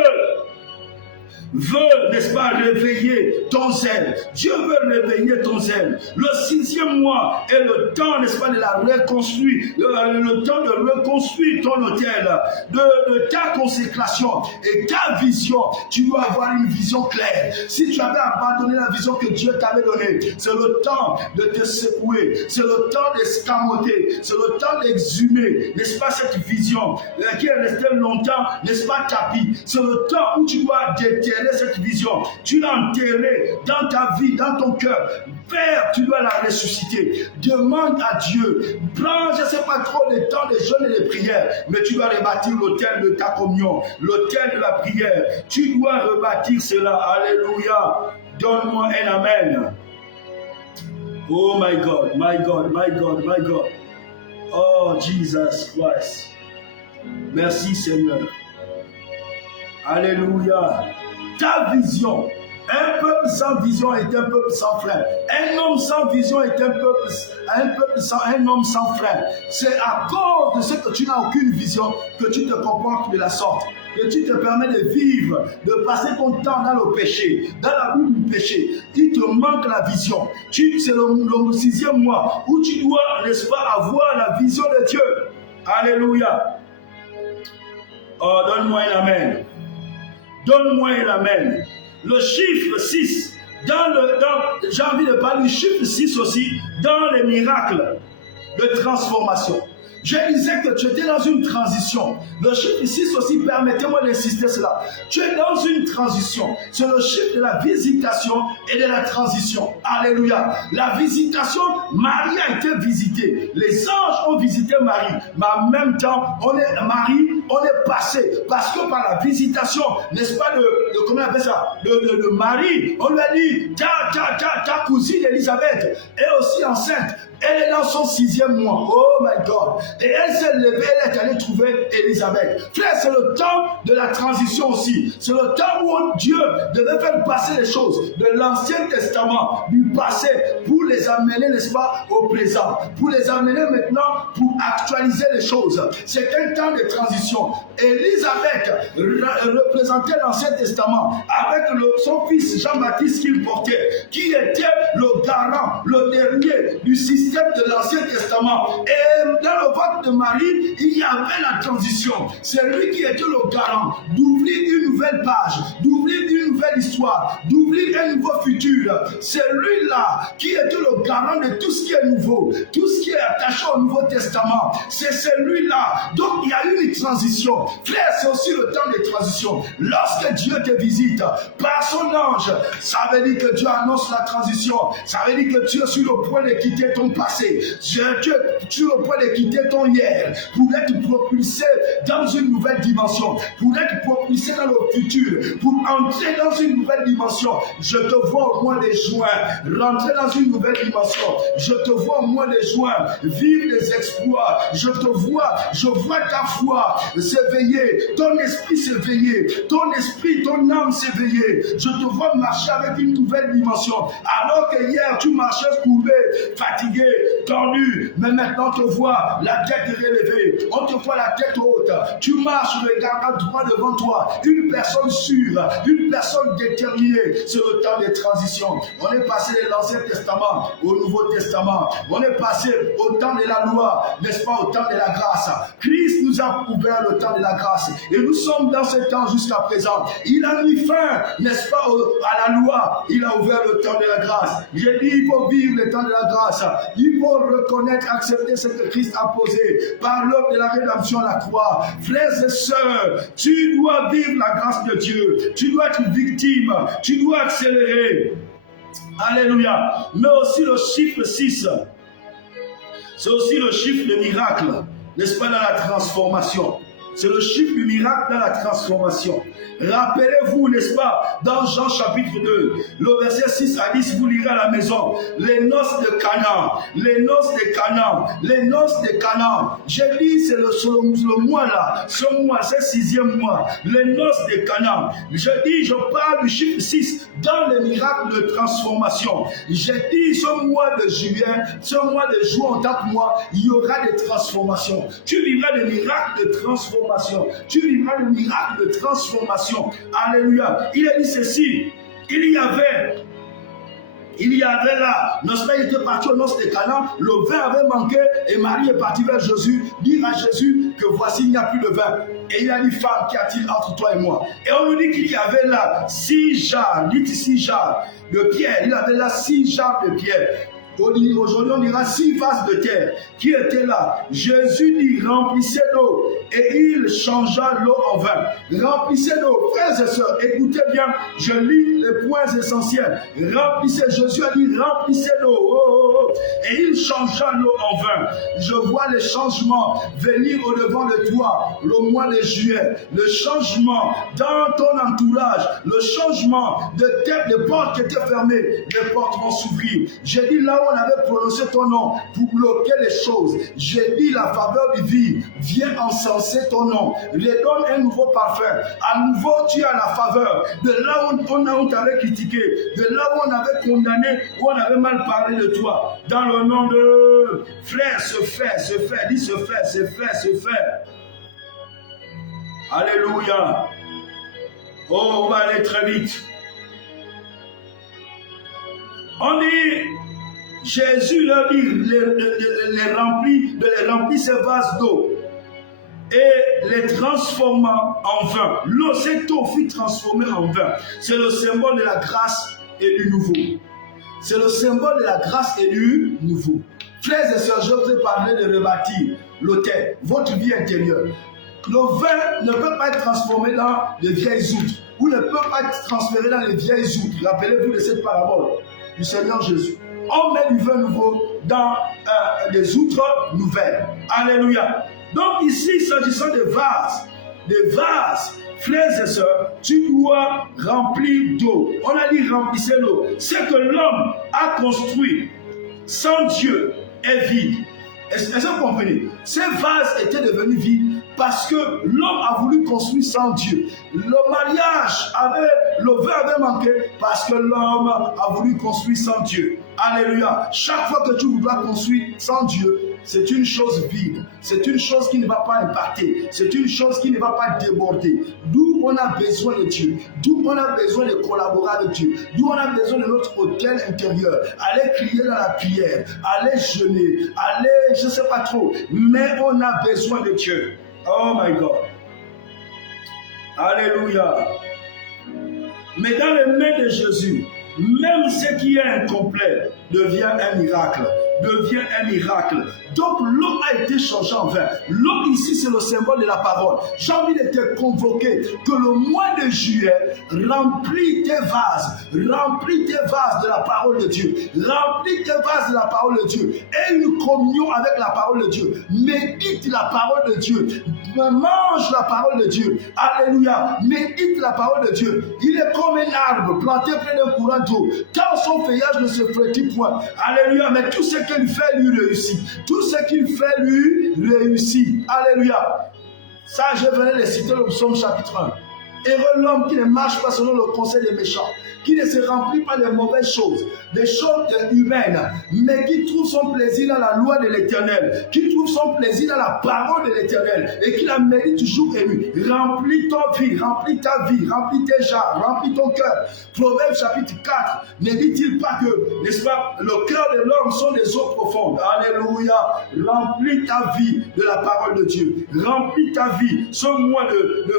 veut, n'est-ce pas, réveiller ton zèle. Dieu veut réveiller ton zèle. Le 6e mois est le temps, n'est-ce pas, de la reconstruire, le temps de reconstruire ton hôtel, de ta consécration et ta vision. Tu dois avoir une vision claire. Si tu avais abandonné la vision que Dieu t'avait donnée, c'est le temps de te secouer, c'est le temps d'escamoter, c'est le temps d'exhumer, n'est-ce pas, cette vision qui est restée longtemps, n'est-ce pas, tapis. C'est le temps où tu dois déterrer cette vision, tu l'as enterrée dans ta vie, dans ton cœur. Père, tu dois la ressusciter. Demande à Dieu. Prends, je ne sais pas trop, le temps de jeûne et de prière, mais tu dois rebâtir l'autel de ta communion, l'autel de la prière. Tu dois rebâtir cela. Alléluia. Donne-moi un amen. Oh my God, my God, my God, my God. Oh Jesus Christ. Merci Seigneur. Alléluia. Ta vision. Un peuple sans vision est un peuple sans frère. Un homme sans vision est un homme sans frère. C'est à cause de ce que tu n'as aucune vision que tu te comportes de la sorte. Que tu te permets de vivre, de passer ton temps dans le péché, dans la boue du péché. Il te manque la vision. C'est le 6e mois où tu dois, n'est-ce pas, avoir la vision de Dieu. Alléluia. Oh, donne-moi un amen. Donne-moi un amen. Le chiffre 6, j'ai envie de parler du chiffre 6 aussi, dans les miracles de transformation. Je disais que tu étais dans une transition. Le chiffre 6 aussi, permettez-moi d'insister cela. Tu es dans une transition. C'est le chiffre de la visitation et de la transition. Alléluia. La visitation, Marie a été visitée. Les anges ont visité Marie. Mais en même temps, on est passé. Parce que par la visitation, n'est-ce pas, comment on appelle ça, de Marie, on lui a dit, ta cousine Élisabeth est aussi enceinte. Elle est dans son 6e mois. Oh my God. Et elle s'est levée, elle est allée trouver Élisabeth. Frère, c'est le temps de la transition aussi. C'est le temps où Dieu devait faire passer les choses de l'Ancien Testament, du passé, pour les amener, n'est-ce pas, au présent. Pour les amener maintenant, pour actualiser les choses. C'est un temps de transition. Élisabeth représentait l'Ancien Testament avec son fils Jean-Baptiste qu'il portait, qui était le garant, le dernier du système de l'Ancien Testament. Et dans le ventre de Marie, il y avait la transition. C'est lui qui était le garant d'ouvrir une nouvelle page, d'ouvrir une nouvelle histoire, d'ouvrir un nouveau futur. C'est lui-là qui est le garant de tout ce qui est nouveau, tout ce qui est attaché au Nouveau Testament. C'est celui-là. Donc il y a eu une transition. Frère, c'est aussi le temps de transition. Lorsque Dieu te visite par son ange, ça veut dire que Dieu annonce la transition. Ça veut dire que tu es sur le point de quitter ton passé. Tu es sur le point de quitter ton hier pour être propulsé dans une nouvelle dimension, pour être propulsé dans le futur, pour entrer dans une nouvelle dimension. Je te vois au mois de juin rentrer dans une nouvelle dimension. Je te vois au mois de juin vivre des exploits. Je vois ta foi s'éveiller, ton esprit s'éveiller, ton esprit, ton âme s'éveiller. Je te vois marcher avec une nouvelle dimension. Alors que hier tu marchais courbé, fatigué, tendu, mais maintenant on te voit la tête relevée, on te voit la tête haute. Tu marches, regarde droit devant toi, une personne sûre, une personne déterminée. C'est le temps de transition. On est passé de l'Ancien Testament au Nouveau Testament. On est passé au temps de la loi, n'est-ce pas, au temps de la grâce. Christ nous a ouvert le temps de la grâce. Et nous sommes dans ce temps jusqu'à présent. Il a mis fin, n'est-ce pas, à la loi. Il a ouvert le temps de la grâce. J'ai dit, il faut vivre le temps de la grâce. Il faut reconnaître, accepter ce que Christ a posé par l'œuvre de la rédemption à la croix. Frères et sœurs, tu dois vivre la grâce de Dieu. Tu dois être victime. Tu dois accélérer. Alléluia. Mais aussi le chiffre 6. C'est aussi le chiffre de miracle, n'est-ce pas, dans la transformation. C'est le chiffre du miracle dans la transformation. Rappelez-vous, n'est-ce pas, dans Jean chapitre 2, le verset 6 à 10, vous lirez à la maison, les noces de Canaan, les noces de Canaan, les noces de Canaan. J'ai dit, c'est le mois là, ce mois, c'est le 6e mois, les noces de Canaan. Je dis, je parle du chiffre 6 dans le miracle de transformation. J'ai dit, ce mois de juillet, ce mois de juin, en tant que mois, il y aura des transformations. Tu vivras des miracles de transformation. Tu vivras le miracle de transformation. Alléluia. Il a dit ceci. Il y avait là, notre père était parti aux noces de Canaan, le vin avait manqué et Marie est partie vers Jésus, dire à Jésus que voici il n'y a plus de vin. Et il a dit, femme, qu'y a-t-il entre toi et moi? Et on nous dit qu'il y avait là 6 jarres, dites 6 jarres de pierre. Il avait là 6 jarres de pierre. Aujourd'hui, on dira 6 vases de terre qui étaient là. Jésus dit, remplissez l'eau. Et il changea l'eau en vin. Remplissez l'eau. Frères et sœurs, écoutez bien, je lis les points essentiels. Remplissez, Jésus a dit, remplissez l'eau. Oh, oh, oh. Et il changea l'eau en vin. Je vois les changements venir au-devant de toi le mois de juillet. Le changement dans ton entourage. Le changement de portes qui étaient fermées. Les portes vont s'ouvrir. J'ai dit là où on avait prononcé ton nom pour bloquer les choses. J'ai dit la faveur divine vient encenser ton nom. Redonne un nouveau parfum. À nouveau, tu as la faveur. De là où on t'avait critiqué, de là où on avait condamné, où on avait mal parlé de toi. Dans le nom de frère, se fait. Dis se fait. Alléluia. Oh, on va aller très vite. On dit, Jésus leur dit, les remplit ces vases d'eau et les transforma en vin. L'eau, cette eau fut transformée en vin. C'est le symbole de la grâce et du nouveau. C'est le symbole de la grâce et du nouveau. Frères et sœurs, je vous ai parlé de rebâtir l'autel, votre vie intérieure. Le vin ne peut pas être transformé dans les vieilles outres, ou ne peut pas être transféré dans les vieilles outres. Rappelez-vous de cette parabole du Seigneur Jésus. On met du vin nouveau dans des outres nouvelles. Alléluia. Donc ici, s'agissant des vases, frères et sœurs, tu dois remplir d'eau. On a dit remplissez l'eau. C'est que l'homme a construit sans Dieu est vide. Est-ce que vous comprenez? Ces vases étaient devenus vides parce que l'homme a voulu construire sans Dieu. Le mariage le vin avait manqué parce que l'homme a voulu construire sans Dieu. Alléluia. Chaque fois que tu voudras construire sans Dieu, c'est une chose vide. C'est une chose qui ne va pas impacter. C'est une chose qui ne va pas déborder. D'où on a besoin de Dieu. D'où on a besoin de collaborer avec Dieu. D'où on a besoin de notre hôtel intérieur. Aller crier dans la prière. Aller jeûner. Aller, je ne sais pas trop. Mais on a besoin de Dieu. Oh my God. Alléluia. Mais dans les mains de Jésus, même ce qui est incomplet devient un miracle. Devient un miracle. Donc l'eau a été changée en vin. L'eau ici, c'est le symbole de la parole. J'ai envie de te convoquer que le mois de juillet remplit tes vases de la parole de Dieu. Remplis tes vases de la parole de Dieu. Aie une communion avec la parole de Dieu. Médite la parole de Dieu. Mange la parole de Dieu. Alléluia. Médite la parole de Dieu. Il est comme un arbre planté près d'un courant d'eau. Quand son feuillage ne se flétrit point. Alléluia. Mais tout ce qu'il fait lui réussit. Tout ce qu'il fait lui réussit. Alléluia. Ça, je venais de citer le psaume chapitre 1. Heureux l'homme qui ne marche pas selon le conseil des méchants, qui ne se remplit pas de mauvaises choses, des choses humaines, mais qui trouve son plaisir dans la loi de l'Éternel, qui trouve son plaisir dans la parole de l'Éternel et qui la mérite jour et nuit. Remplis ta vie, remplis tes jarres, remplis ton cœur. Proverbe chapitre 4, ne dit-il pas que, n'est-ce pas, le cœur de l'homme sont des eaux profondes. Alléluia. Remplis ta vie de la parole de Dieu. Remplis ta vie. Ce mois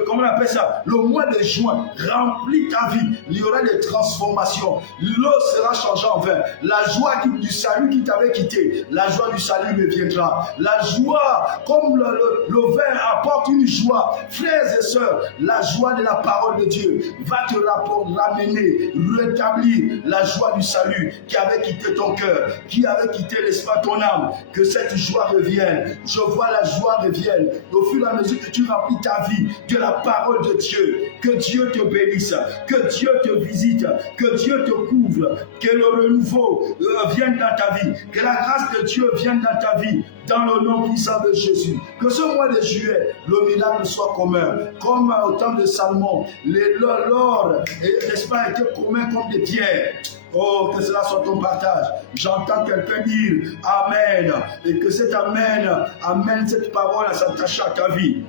comment on appelle ça? Le mois de juin. Remplis ta vie. Il y aura des transformations. L'eau sera changée en vin. La joie du salut qui t'avait quitté, la joie du salut reviendra. La joie, comme le vin apporte une joie. Frères et sœurs, la joie de la parole de Dieu va te ramener, rétablir la joie du salut qui avait quitté ton cœur, qui avait quitté l'espace ton âme. Que cette joie revienne. Je vois la joie revienne. Au fur et à mesure que tu remplis ta vie de la parole de Dieu, que Dieu te bénisse, que Dieu te visite, que Dieu te couvre, que le renouveau vienne dans ta vie, que la grâce de Dieu vienne dans ta vie, dans le nom puissant de Jésus. Que ce mois de juillet, le miracle soit commun, comme au temps de Salomon, l'or, n'est-ce pas, était commun comme des pierres. Oh, que cela soit ton partage. J'entends quelqu'un dire Amen, et que cet Amen amène cette parole à s'attacher à ta vie.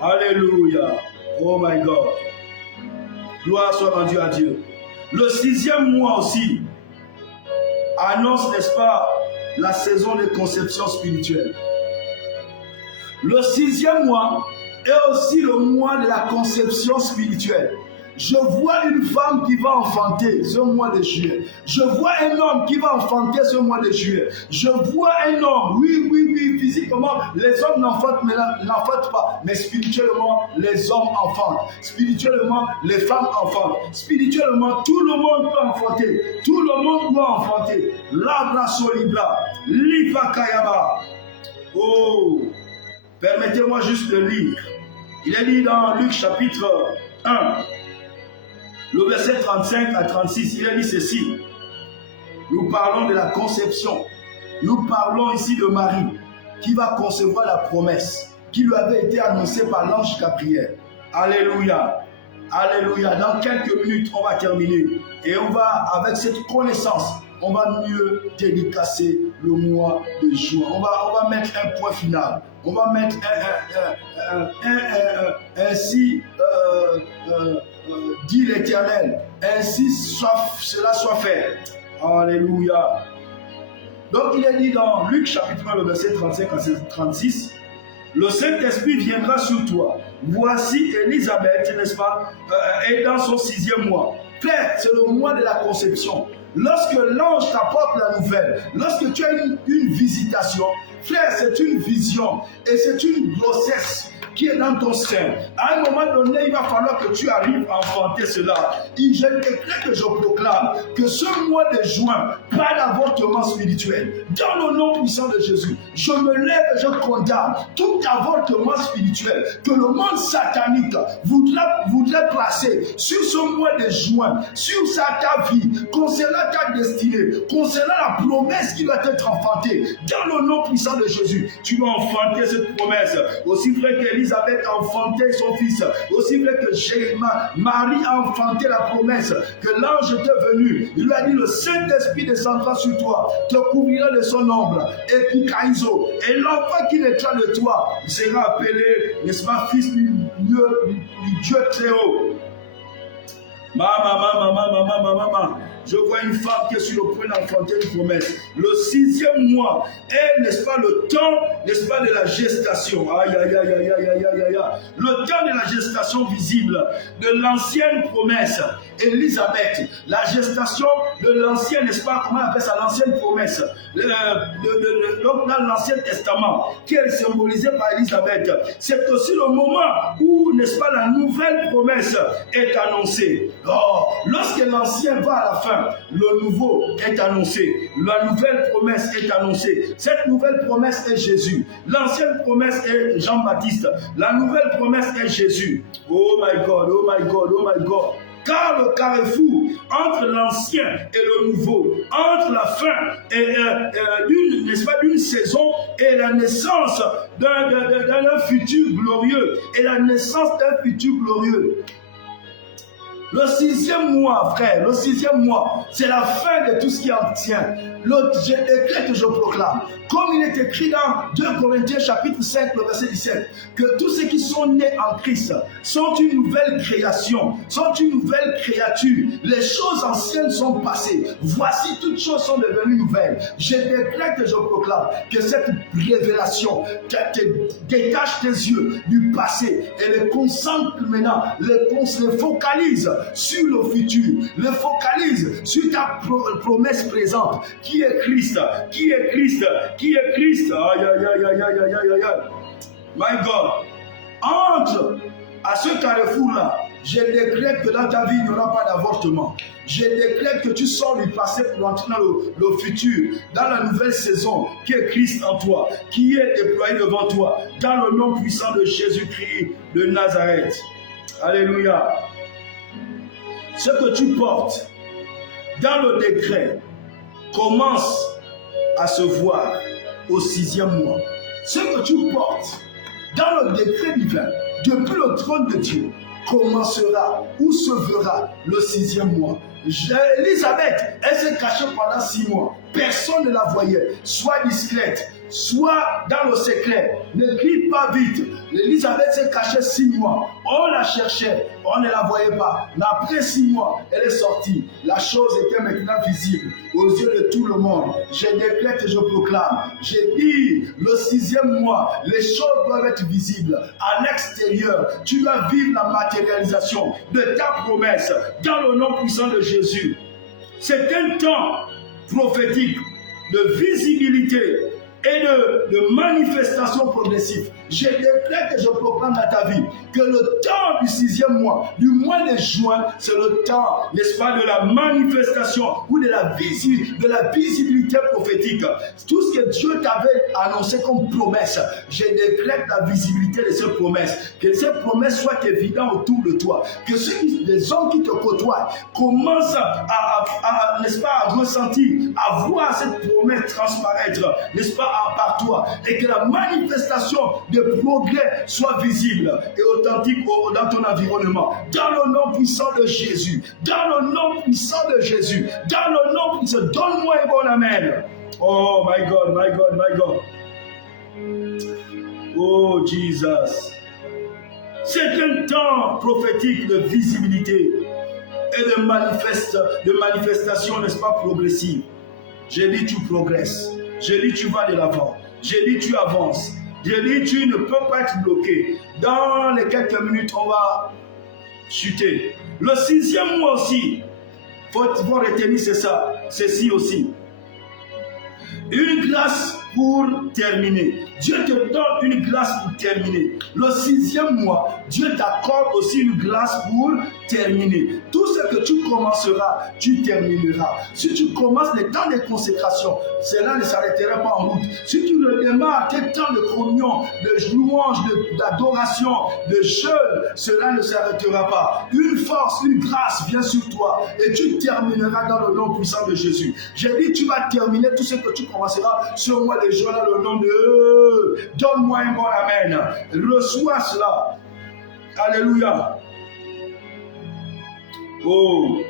Alléluia. Oh my God. Gloire soit rendue à Dieu. Le 6e mois aussi annonce, n'est-ce pas, la saison de conception spirituelle. Le 6e mois est aussi le mois de la conception spirituelle. Je vois une femme qui va enfanter ce mois de juillet. Je vois un homme qui va enfanter ce mois de juillet. Je vois un homme, oui, physiquement, les hommes n'enfantent pas, mais spirituellement, les hommes enfantent. Spirituellement, les femmes enfantent. Spirituellement, tout le monde peut enfanter. Tout le monde doit enfanter. Labra solibra, liva kayaba. Oh, permettez-moi juste de lire. Il est dit dans Luc chapitre 1. Le verset 35 à 36, il a dit ceci. Nous parlons de la conception. Nous parlons ici de Marie qui va concevoir la promesse qui lui avait été annoncée par l'ange Gabriel. Alléluia. Alléluia. Dans quelques minutes, on va terminer. Et on va, avec cette connaissance, on va mieux dédicacer le mois de juin. On va mettre un point final. On va mettre ainsi dit l'Éternel. Ainsi cela soit fait. Alléluia. Donc il est dit dans Luc chapitre 1, le verset 35 à 36. Le Saint-Esprit viendra sur toi. Voici Élisabeth, n'est-ce pas, est dans son 6e mois. Frère, c'est le mois de la conception. Lorsque l'ange t'apporte la nouvelle, lorsque tu as une visitation, frère, c'est une vision et c'est une grossesse qui est dans ton sein. À un moment donné, il va falloir que tu arrives à enfanter cela. Et je décrète que je proclame que ce mois de juin, pas d'avortement spirituel. Dans le nom puissant de Jésus, je me lève et je condamne tout avortement spirituel que le monde satanique voudrait placer sur ce mois de juin, sur ta vie, concernant ta destinée, concernant la promesse qui doit être enfantée. Dans le nom puissant de Jésus, tu vas enfanter cette promesse. Aussi vrai qu'Élisabeth a enfanté son fils, aussi vrai que Marie a enfanté la promesse, que l'ange était venu, il lui a dit le Saint-Esprit descendra sur toi, te couvrira de son ombre, et puis Kaizo, et l'enfant qui naîtra de toi sera appelé, n'est-ce pas, fils du Dieu très haut. Mama. Je vois une femme qui est sur le point d'enfanter une promesse. Le 6e mois est, n'est-ce pas, le temps, n'est-ce pas, de la gestation. Aïe, aïe, aïe, aïe, aïe, aïe, aïe, aïe. Le temps de la gestation visible de l'ancienne promesse. Élisabeth, la gestation de l'ancienne, n'est-ce pas, comment on appelle ça, l'ancienne promesse. Donc là, l'Ancien Testament, qui est symbolisé par Élisabeth. C'est aussi le moment où, n'est-ce pas, la nouvelle promesse est annoncée. Oh, lorsque l'ancien va à la fin, le nouveau est annoncé. La nouvelle promesse est annoncée. Cette nouvelle promesse est Jésus. L'ancienne promesse est Jean-Baptiste. La nouvelle promesse est Jésus. Oh my God, oh my God, oh my God. Car le carrefour entre l'ancien et le nouveau, entre la fin et d'une saison et la naissance d'un futur glorieux, et la naissance d'un futur glorieux. Le 6e mois, frère, le 6e mois, c'est la fin de tout ce qui en tient. Je décrète que je proclame, comme il est écrit dans 2 Corinthiens chapitre 5, le verset 17, que tous ceux qui sont nés en Christ sont une nouvelle création, sont une nouvelle créature. Les choses anciennes sont passées. Voici, toutes choses sont devenues nouvelles. Je décrète que je proclame que cette révélation te détache tes yeux du passé et les concentre maintenant, les focalise sur le futur, les focalise sur ta promesse présente, qui est Christ, qui est Christ, qui est Christ. Aïe, aïe, aïe, aïe, aïe, aïe, aïe, aïe. My God. Entre à ce carrefour-là, je décrète que dans ta vie, il n'y aura pas d'avortement. Je décrète que tu sors du passé pour entrer dans le futur, dans la nouvelle saison qui est Christ en toi, qui est déployé devant toi, dans le nom puissant de Jésus-Christ de Nazareth. Alléluia. Ce que tu portes dans le décret commence à se voir au 6e mois. Ce que tu portes dans le décret divin depuis le trône de Dieu commencera ou se verra le 6e mois. Élisabeth, elle s'est cachée pendant 6 mois. Personne ne la voyait. Sois discrète. Sois dans le secret. Ne crie pas vite. Élisabeth s'est cachée 6 mois. On la cherchait. On ne la voyait pas. Mais après 6 mois, elle est sortie. La chose était maintenant visible aux yeux de tout le monde. Je décrète et je proclame. J'ai dit, le 6e mois, les choses doivent être visibles. À l'extérieur, tu dois vivre la matérialisation de ta promesse dans le nom puissant de Jésus. C'est un temps prophétique de visibilité et de manifestation progressive. Je décrète et je proclame dans ta vie que le temps du 6e mois, du mois de juin, c'est le temps, n'est-ce pas, de la manifestation ou de la visibilité prophétique. Tout ce que Dieu t'avait annoncé comme promesse, je décrète la visibilité de ces promesses. Que ces promesses soient évidentes autour de toi. Que les hommes qui te côtoient commencent n'est-ce pas, à ressentir, à voir cette promesse transparaître, n'est-ce pas, par toi. Et que la manifestation de progrès soit visible et authentique dans ton environnement. Dans le nom puissant de Jésus. Dans le nom puissant de Jésus. Dans le nom puissant. Donne-moi un bon amen. Oh my God, my God, my God. Oh Jesus. C'est un temps prophétique de visibilité et de manifestation, n'est-ce pas, progressive. J'ai dit tu progresses. J'ai dit tu vas de l'avant. J'ai dit tu avances. J'ai dit tu ne peux pas être bloqué. Dans les quelques minutes, on va chuter. Le 6e mois aussi, il faut retenir ceci aussi. Une grâce pour terminer. Dieu te donne une grâce pour terminer. Le 6e mois, Dieu t'accorde aussi une grâce pour terminer. Tout ce que tu commenceras, tu termineras. Si tu commences les temps de consécration, cela ne s'arrêtera pas en route. Si tu le démarres tes temps de communion, de louange, d'adoration, de jeûne, cela ne s'arrêtera pas. Une force, une grâce vient sur toi et tu termineras dans le nom puissant de Jésus. J'ai dit, tu vas terminer tout ce que tu commenceras sur moi les jours dans le nom de... Donne-moi un bon amen. Reçois cela. Alléluia. Oh.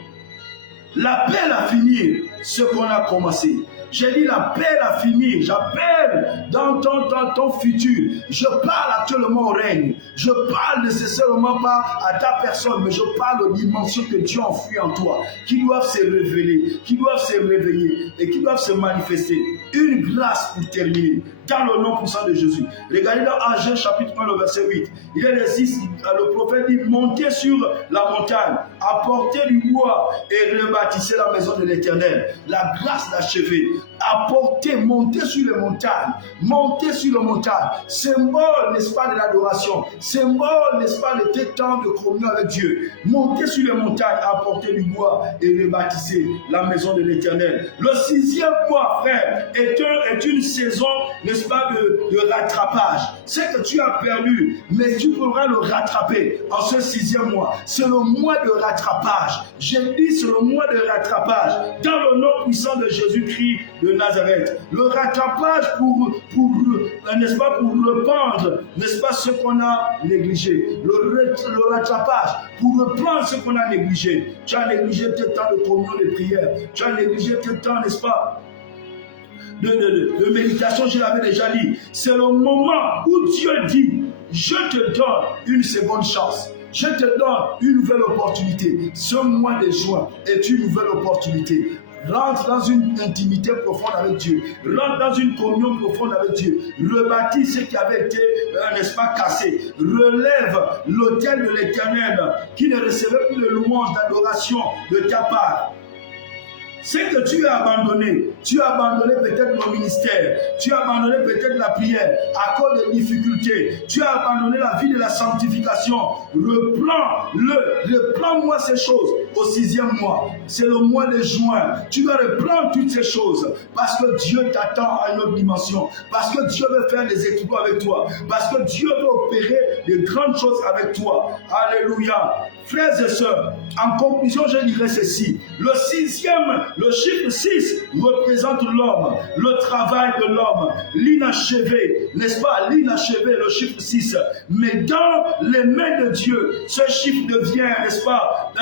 L'appel à finir ce qu'on a commencé. J'ai dit l'appel à finir. J'appelle dans ton futur. Je parle actuellement au règne. Je parle nécessairement pas à ta personne, mais je parle aux dimensions que Dieu enfuit en toi, qui doivent se révéler, qui doivent se réveiller et qui doivent se manifester. Une grâce pour terminer, dans le nom puissant de Jésus. Regardez dans Agé chapitre 1, le verset 8. Il y a le prophète dit, montez sur la montagne, apportez du bois et rebâtissez la maison de l'Éternel. La grâce d'achever. Apportez, montez sur les montagnes, montez sur les montagnes. Symbole, n'est-ce pas, de l'adoration. Symbole, n'est-ce pas, de tes temps de communion avec Dieu. Montez sur les montagnes, apportez du bois et rebâtissez la maison de l'Éternel. Le 6e mois, frère, est une saison, n'est-ce pas, de rattrapage. C'est que tu as perdu, mais tu pourras le rattraper en ce 6e mois. C'est le mois de rattrapage. J'ai dit, c'est le mois de rattrapage. Dans le nom puissant de Jésus-Christ de Nazareth. Le rattrapage n'est-ce pas, pour reprendre, n'est-ce pas, ce qu'on a négligé. Le rattrapage pour reprendre ce qu'on a négligé. Tu as négligé tes temps de communion, de prière. Tu as négligé tes temps, n'est-ce pas, de méditation, je l'avais déjà dit. C'est le moment où Dieu dit, je te donne une seconde chance. Je te donne une nouvelle opportunité. Ce mois de juin est une nouvelle opportunité. Rentre dans une intimité profonde avec Dieu. Rentre dans une communion profonde avec Dieu. Rebâtis ce qui avait été, n'est-ce pas, cassé. Relève l'autel de l'Éternel qui ne recevait plus de louanges, d'adoration de ta part. C'est que tu as abandonné peut-être le ministère, tu as abandonné peut-être la prière à cause des difficultés, tu as abandonné la vie de la sanctification. Reprends-moi ces choses au 6e mois. C'est le mois de juin. Tu dois reprendre toutes ces choses parce que Dieu t'attend à une autre dimension, parce que Dieu veut faire des exploits avec toi, parce que Dieu veut opérer de grandes choses avec toi. Alléluia. Frères et sœurs, en conclusion, je dirais ceci. Le chiffre 6 représente l'homme, le travail de l'homme, l'inachevé, n'est-ce pas, l'inachevé, le chiffre 6. Mais dans les mains de Dieu, ce chiffre devient, n'est-ce pas,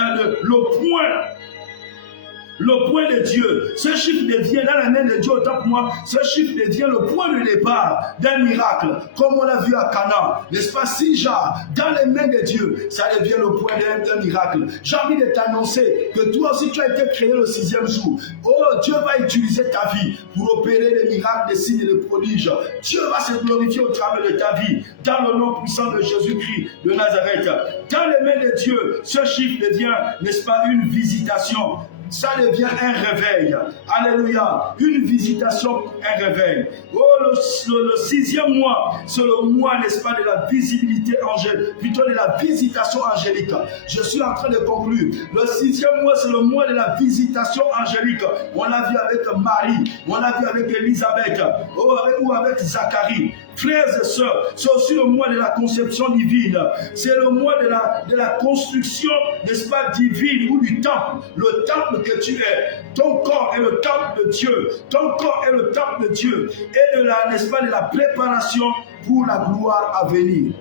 le point de Dieu. Ce chiffre devient, dans la main de Dieu, autant pour moi, ce chiffre devient le point de départ d'un miracle, comme on l'a vu à Canaan. N'est-ce pas, Sinjar, dans les mains de Dieu, ça devient le point d'un miracle. J'ai envie de t'annoncer que toi aussi, tu as été créé le 6e jour. Oh, Dieu va utiliser ta vie pour opérer des miracles, des signes et des prodiges. Dieu va se glorifier au travers de ta vie, dans le nom puissant de Jésus-Christ de Nazareth. Dans les mains de Dieu, ce chiffre devient, n'est-ce pas, une visitation. Ça devient un réveil. Alléluia. Une visitation, un réveil. Oh, le 6e mois, c'est le mois, n'est-ce pas, de la visibilité angélique, plutôt de la visitation angélique. Je suis en train de conclure. Le 6e mois, c'est le mois de la visitation angélique. On l'a vu avec Marie, on l'a vu avec Élisabeth, ou avec Zacharie. Frères et sœurs, c'est aussi le mois de la conception divine. C'est le mois de la construction, n'est-ce pas, divine, ou du temple. Le temple que tu es. Ton corps est le temple de Dieu. Ton corps est le temple de Dieu. Et de la, n'est-ce pas, de la préparation pour la gloire à venir.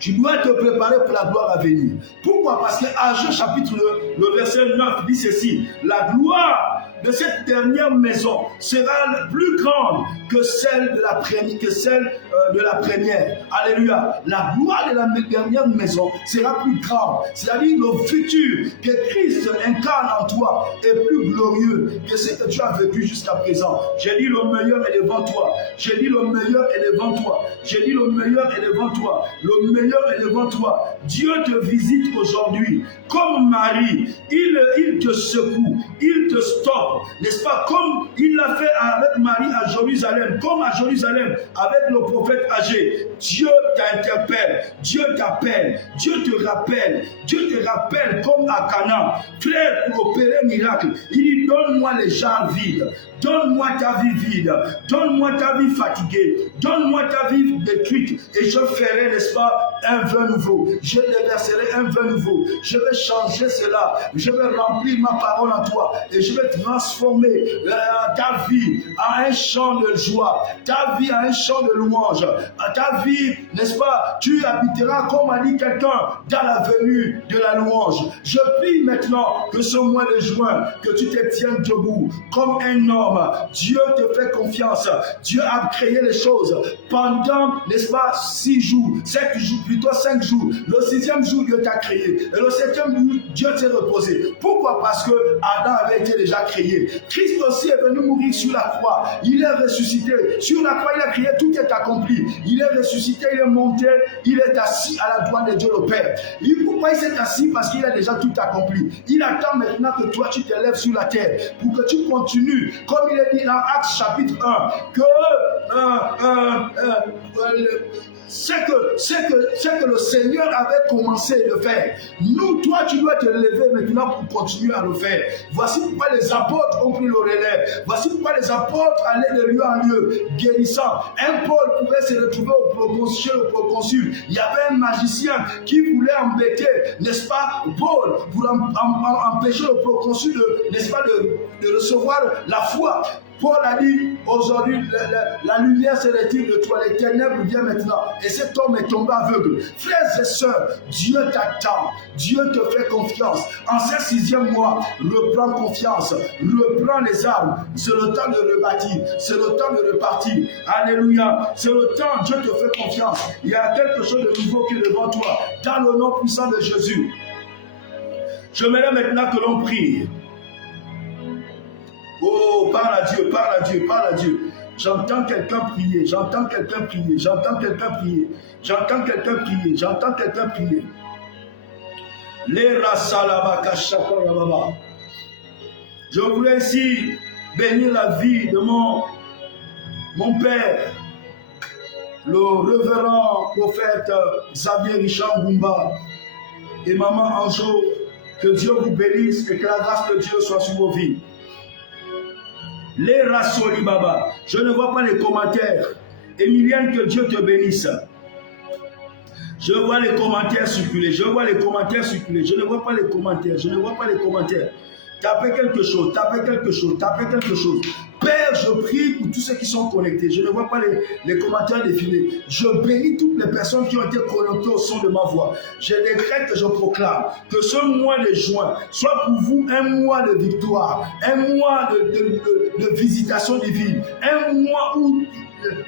Tu dois te préparer pour la gloire à venir. Pourquoi? Parce que Agé chapitre 2, le verset 9 dit ceci. La gloire de cette dernière maison sera plus grande que celle de la première. Alléluia. La gloire de la dernière maison sera plus grande. C'est-à-dire le futur que Christ incarne en toi est plus glorieux que ce que tu as vécu jusqu'à présent. J'ai dit le meilleur est devant toi. J'ai dit le meilleur est devant toi. J'ai dit le meilleur est devant toi. Le meilleur est devant toi. Dieu te visite aujourd'hui. Comme Marie, il te secoue, il te stoppe, n'est-ce pas? Comme il l'a fait avec Marie à Jérusalem, comme à Jérusalem avec le prophète Agé. Dieu t'interpelle, Dieu t'appelle, Dieu te rappelle comme à Canaan. Frère, pour opérer un miracle, il dit donne-moi les jarres vides. Donne-moi ta vie vide, donne-moi ta vie fatiguée, donne-moi ta vie détruite et je ferai, n'est-ce pas, un vin nouveau. Je déverserai un vin nouveau. Je vais changer cela. Je vais remplir ma parole en toi et je vais transformer ta vie en un chant de joie, ta vie en un chant de louange, ta vie, n'est-ce pas, tu habiteras, comme a dit quelqu'un, dans la venue de la louange. Je prie maintenant que ce mois de juin, que tu te tiennes debout comme un homme, homme. Dieu te fait confiance. Dieu a créé les choses pendant, n'est-ce pas, 6 jours, 7 jours, plutôt 5 jours. Le 6e jour, Dieu t'a créé. Et le 7e jour, Dieu s'est reposé. Pourquoi? Parce que Adam avait été déjà créé. Christ aussi est venu mourir sur la croix. Il est ressuscité. Sur la croix, il a crié, tout est accompli. Il est ressuscité, il est monté, il est assis à la droite de Dieu le Père. Et pourquoi il s'est assis? Parce qu'il a déjà tout accompli. Il attend maintenant que toi, tu te lèves sur la terre pour que tu continues, comme il est dit dans Actes chapitre 1, que c'est que le Seigneur avait commencé de faire. Nous, toi, tu dois te lever maintenant pour continuer à le faire. Voici pourquoi les apôtres ont pris le relais. Voici pourquoi les apôtres allaient de lieu en lieu, guérissant. Un Paul pouvait se retrouver chez le proconsul. Il y avait un magicien qui voulait embêter, n'est-ce pas, Paul, pour empêcher le proconsul de recevoir la foi. Paul a dit, aujourd'hui, la lumière se retire de toi, les ténèbres viennent maintenant. Et cet homme est tombé aveugle. Frères et sœurs, Dieu t'attend. Dieu te fait confiance. En ce 6e mois, reprends confiance. Reprends les armes. C'est le temps de rebâtir. C'est le temps de repartir. Alléluia. C'est le temps, Dieu te fait confiance. Il y a quelque chose de nouveau qui est devant toi. Dans le nom puissant de Jésus. J'aimerais maintenant que l'on prie. Oh, parle à Dieu, parle à Dieu, parle à Dieu. J'entends quelqu'un prier, j'entends quelqu'un prier, j'entends quelqu'un prier, j'entends quelqu'un prier, j'entends quelqu'un prier. Je voulais ici bénir la vie de mon père, le révérend prophète Xavier Richard Goumba et maman Anjo. Que Dieu vous bénisse et que la grâce de Dieu soit sur vos vies. Les Rassoli Baba. Je ne vois pas les commentaires. Emilienne, que Dieu te bénisse. Je vois les commentaires circuler. Je vois les commentaires circuler. Je ne vois pas les commentaires. Je ne vois pas les commentaires. Tapez quelque chose. Tapez quelque chose. Tapez quelque chose. Père, je prie pour tous ceux qui sont connectés. Je ne vois pas les commentaires défiler. Je bénis toutes les personnes qui ont été connectées au son de ma voix. Je décrète que je proclame que ce mois de juin soit pour vous un mois de victoire, un mois de visitation divine, un mois où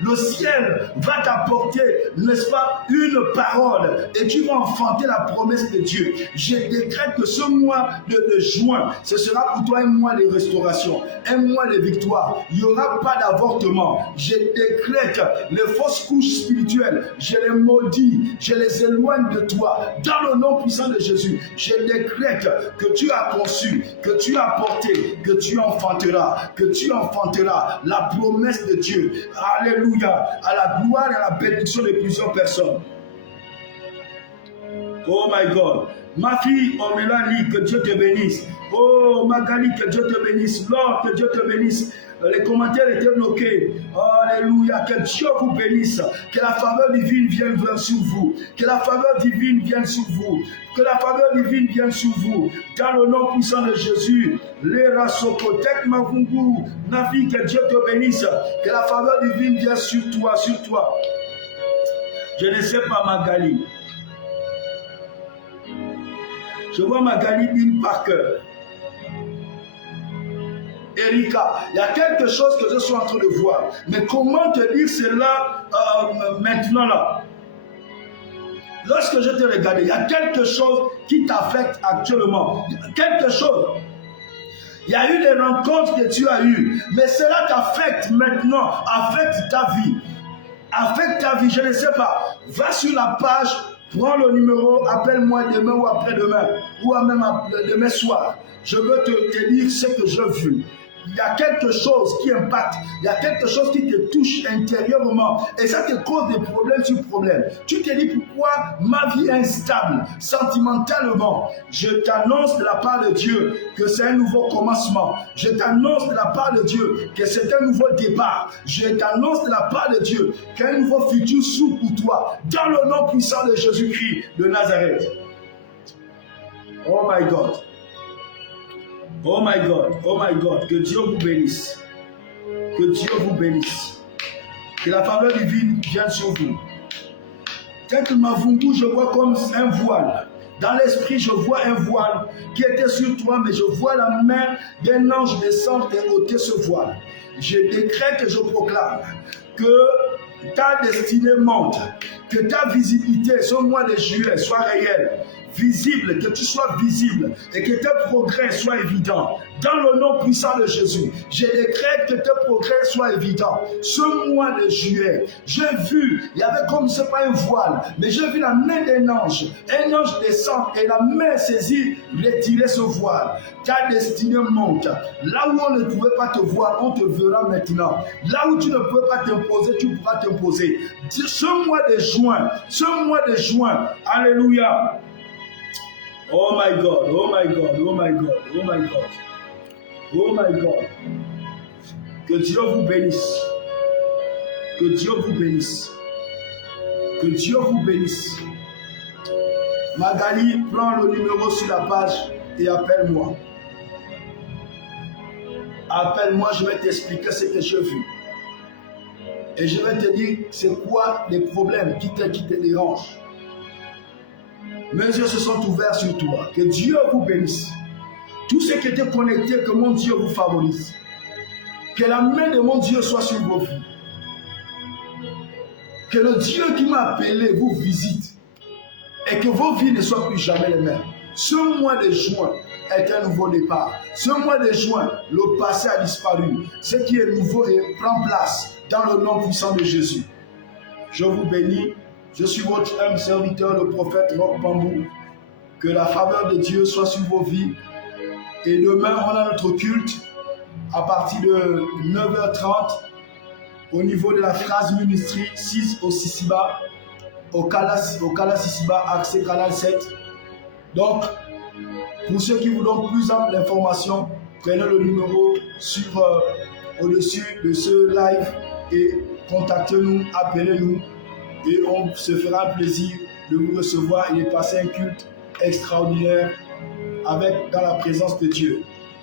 le ciel va t'apporter, n'est-ce pas, une parole et tu vas enfanter la promesse de Dieu. Je décrète que ce mois de juin, ce sera pour toi un mois de restauration, un mois de victoire. Il n'y aura pas d'avortement. Je décrète les fausses couches spirituelles, je les maudis, je les éloigne de toi. Dans le nom puissant de Jésus, je décrète que tu as conçu, que tu as porté, que tu enfanteras la promesse de Dieu. Alléluia, à la gloire et à la bénédiction de plusieurs personnes. Oh my God. Ma fille, Omélanie, que Dieu te bénisse. Oh Magali, que Dieu te bénisse. Lord, que Dieu te bénisse. Les commentaires étaient bloqués. Alléluia, que Dieu vous bénisse. Que la faveur divine vienne sur vous. Que la faveur divine vienne sur vous. Que la faveur divine vienne sur vous. Dans le nom puissant de Jésus. Les Rasokotek Mavungu. Ma fille, que Dieu te bénisse. Que la faveur divine vienne sur toi, sur toi. Je ne sais pas Magali. Je vois Magali Bin Parker. Erika, il y a quelque chose que je suis en train de voir. Mais comment te dire cela maintenant là? Lorsque je te regarde, il y a quelque chose qui t'affecte actuellement. Quelque chose. Il y a eu des rencontres que tu as eues. Mais cela t'affecte maintenant. Affecte ta vie. Affecte ta vie, je ne sais pas. Va sur la page. Prends le numéro, appelle-moi demain ou après-demain, ou même demain soir. Je veux te dire ce que j'ai vu. Il y a quelque chose qui impacte, il y a quelque chose qui te touche intérieurement et ça te cause des problèmes sur problèmes. Tu te dis pourquoi ma vie est instable, sentimentalement. Je t'annonce de la part de Dieu que c'est un nouveau commencement. Je t'annonce de la part de Dieu que c'est un nouveau départ. Je t'annonce de la part de Dieu qu'un nouveau futur s'ouvre pour toi. Dans le nom puissant de Jésus-Christ de Nazareth. Oh my God. Oh my God, oh my God, que Dieu vous bénisse. Que Dieu vous bénisse. Que la faveur divine vienne sur vous. Tel que Mavungu, je vois comme un voile. Dans l'esprit, je vois un voile qui était sur toi, mais je vois la main d'un ange descendre et ôter ce voile. je décrète et je proclame que ta destinée monte, que ta visibilité ce mois de juillet soit réelle, visible, que tu sois visible et que tes progrès soient évidents. Dans le nom puissant de Jésus, je décrète que tes progrès soient évidents. Ce mois de juillet, j'ai vu, il y avait comme c'est pas un voile, mais j'ai vu la main d'un ange. Un ange descend et la main saisit, retirer ce voile. Ta destinée monte. Là où on ne pouvait pas te voir, on te verra maintenant. Là où tu ne peux pas t'imposer, tu pourras t'imposer. Ce mois de juin, alléluia. Oh my God, oh my God, oh my God, oh my God, oh my God. Que Dieu vous bénisse. Que Dieu vous bénisse. Que Dieu vous bénisse. Magali, prends le numéro sur la page et appelle-moi. Appelle-moi, je vais t'expliquer ce que j'ai vu. Et je vais te dire c'est quoi les problèmes qui te dérangent. Mes yeux se sont ouverts sur toi. Que Dieu vous bénisse. Tout ce qui était connecté, que mon Dieu vous favorise. Que la main de mon Dieu soit sur vos vies. Que le Dieu qui m'a appelé vous visite. Et que vos vies ne soient plus jamais les mêmes. Ce mois de juin est un nouveau départ. Ce mois de juin, le passé a disparu. Ce qui est nouveau prend place dans le nom puissant de Jésus. Je vous bénis. Je suis votre humble serviteur, le prophète Roch Bambou. Que la faveur de Dieu soit sur vos vies. Et demain, on a notre culte à partir de 9h30 au niveau de la phrase ministry 6 au Sisiba, au Kala Sisiba, accès Canal 7. Donc, pour ceux qui vous donnent plus d'informations, prenez le numéro au-dessus de ce live et contactez-nous, appelez-nous. Et on se fera un plaisir de vous recevoir et de passer un culte extraordinaire dans la présence de Dieu.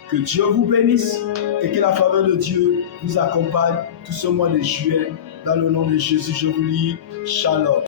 Que Dieu vous bénisse et que la faveur de Dieu vous accompagne tout ce mois de juillet. Dans le nom de Jésus, je vous dis Shalom.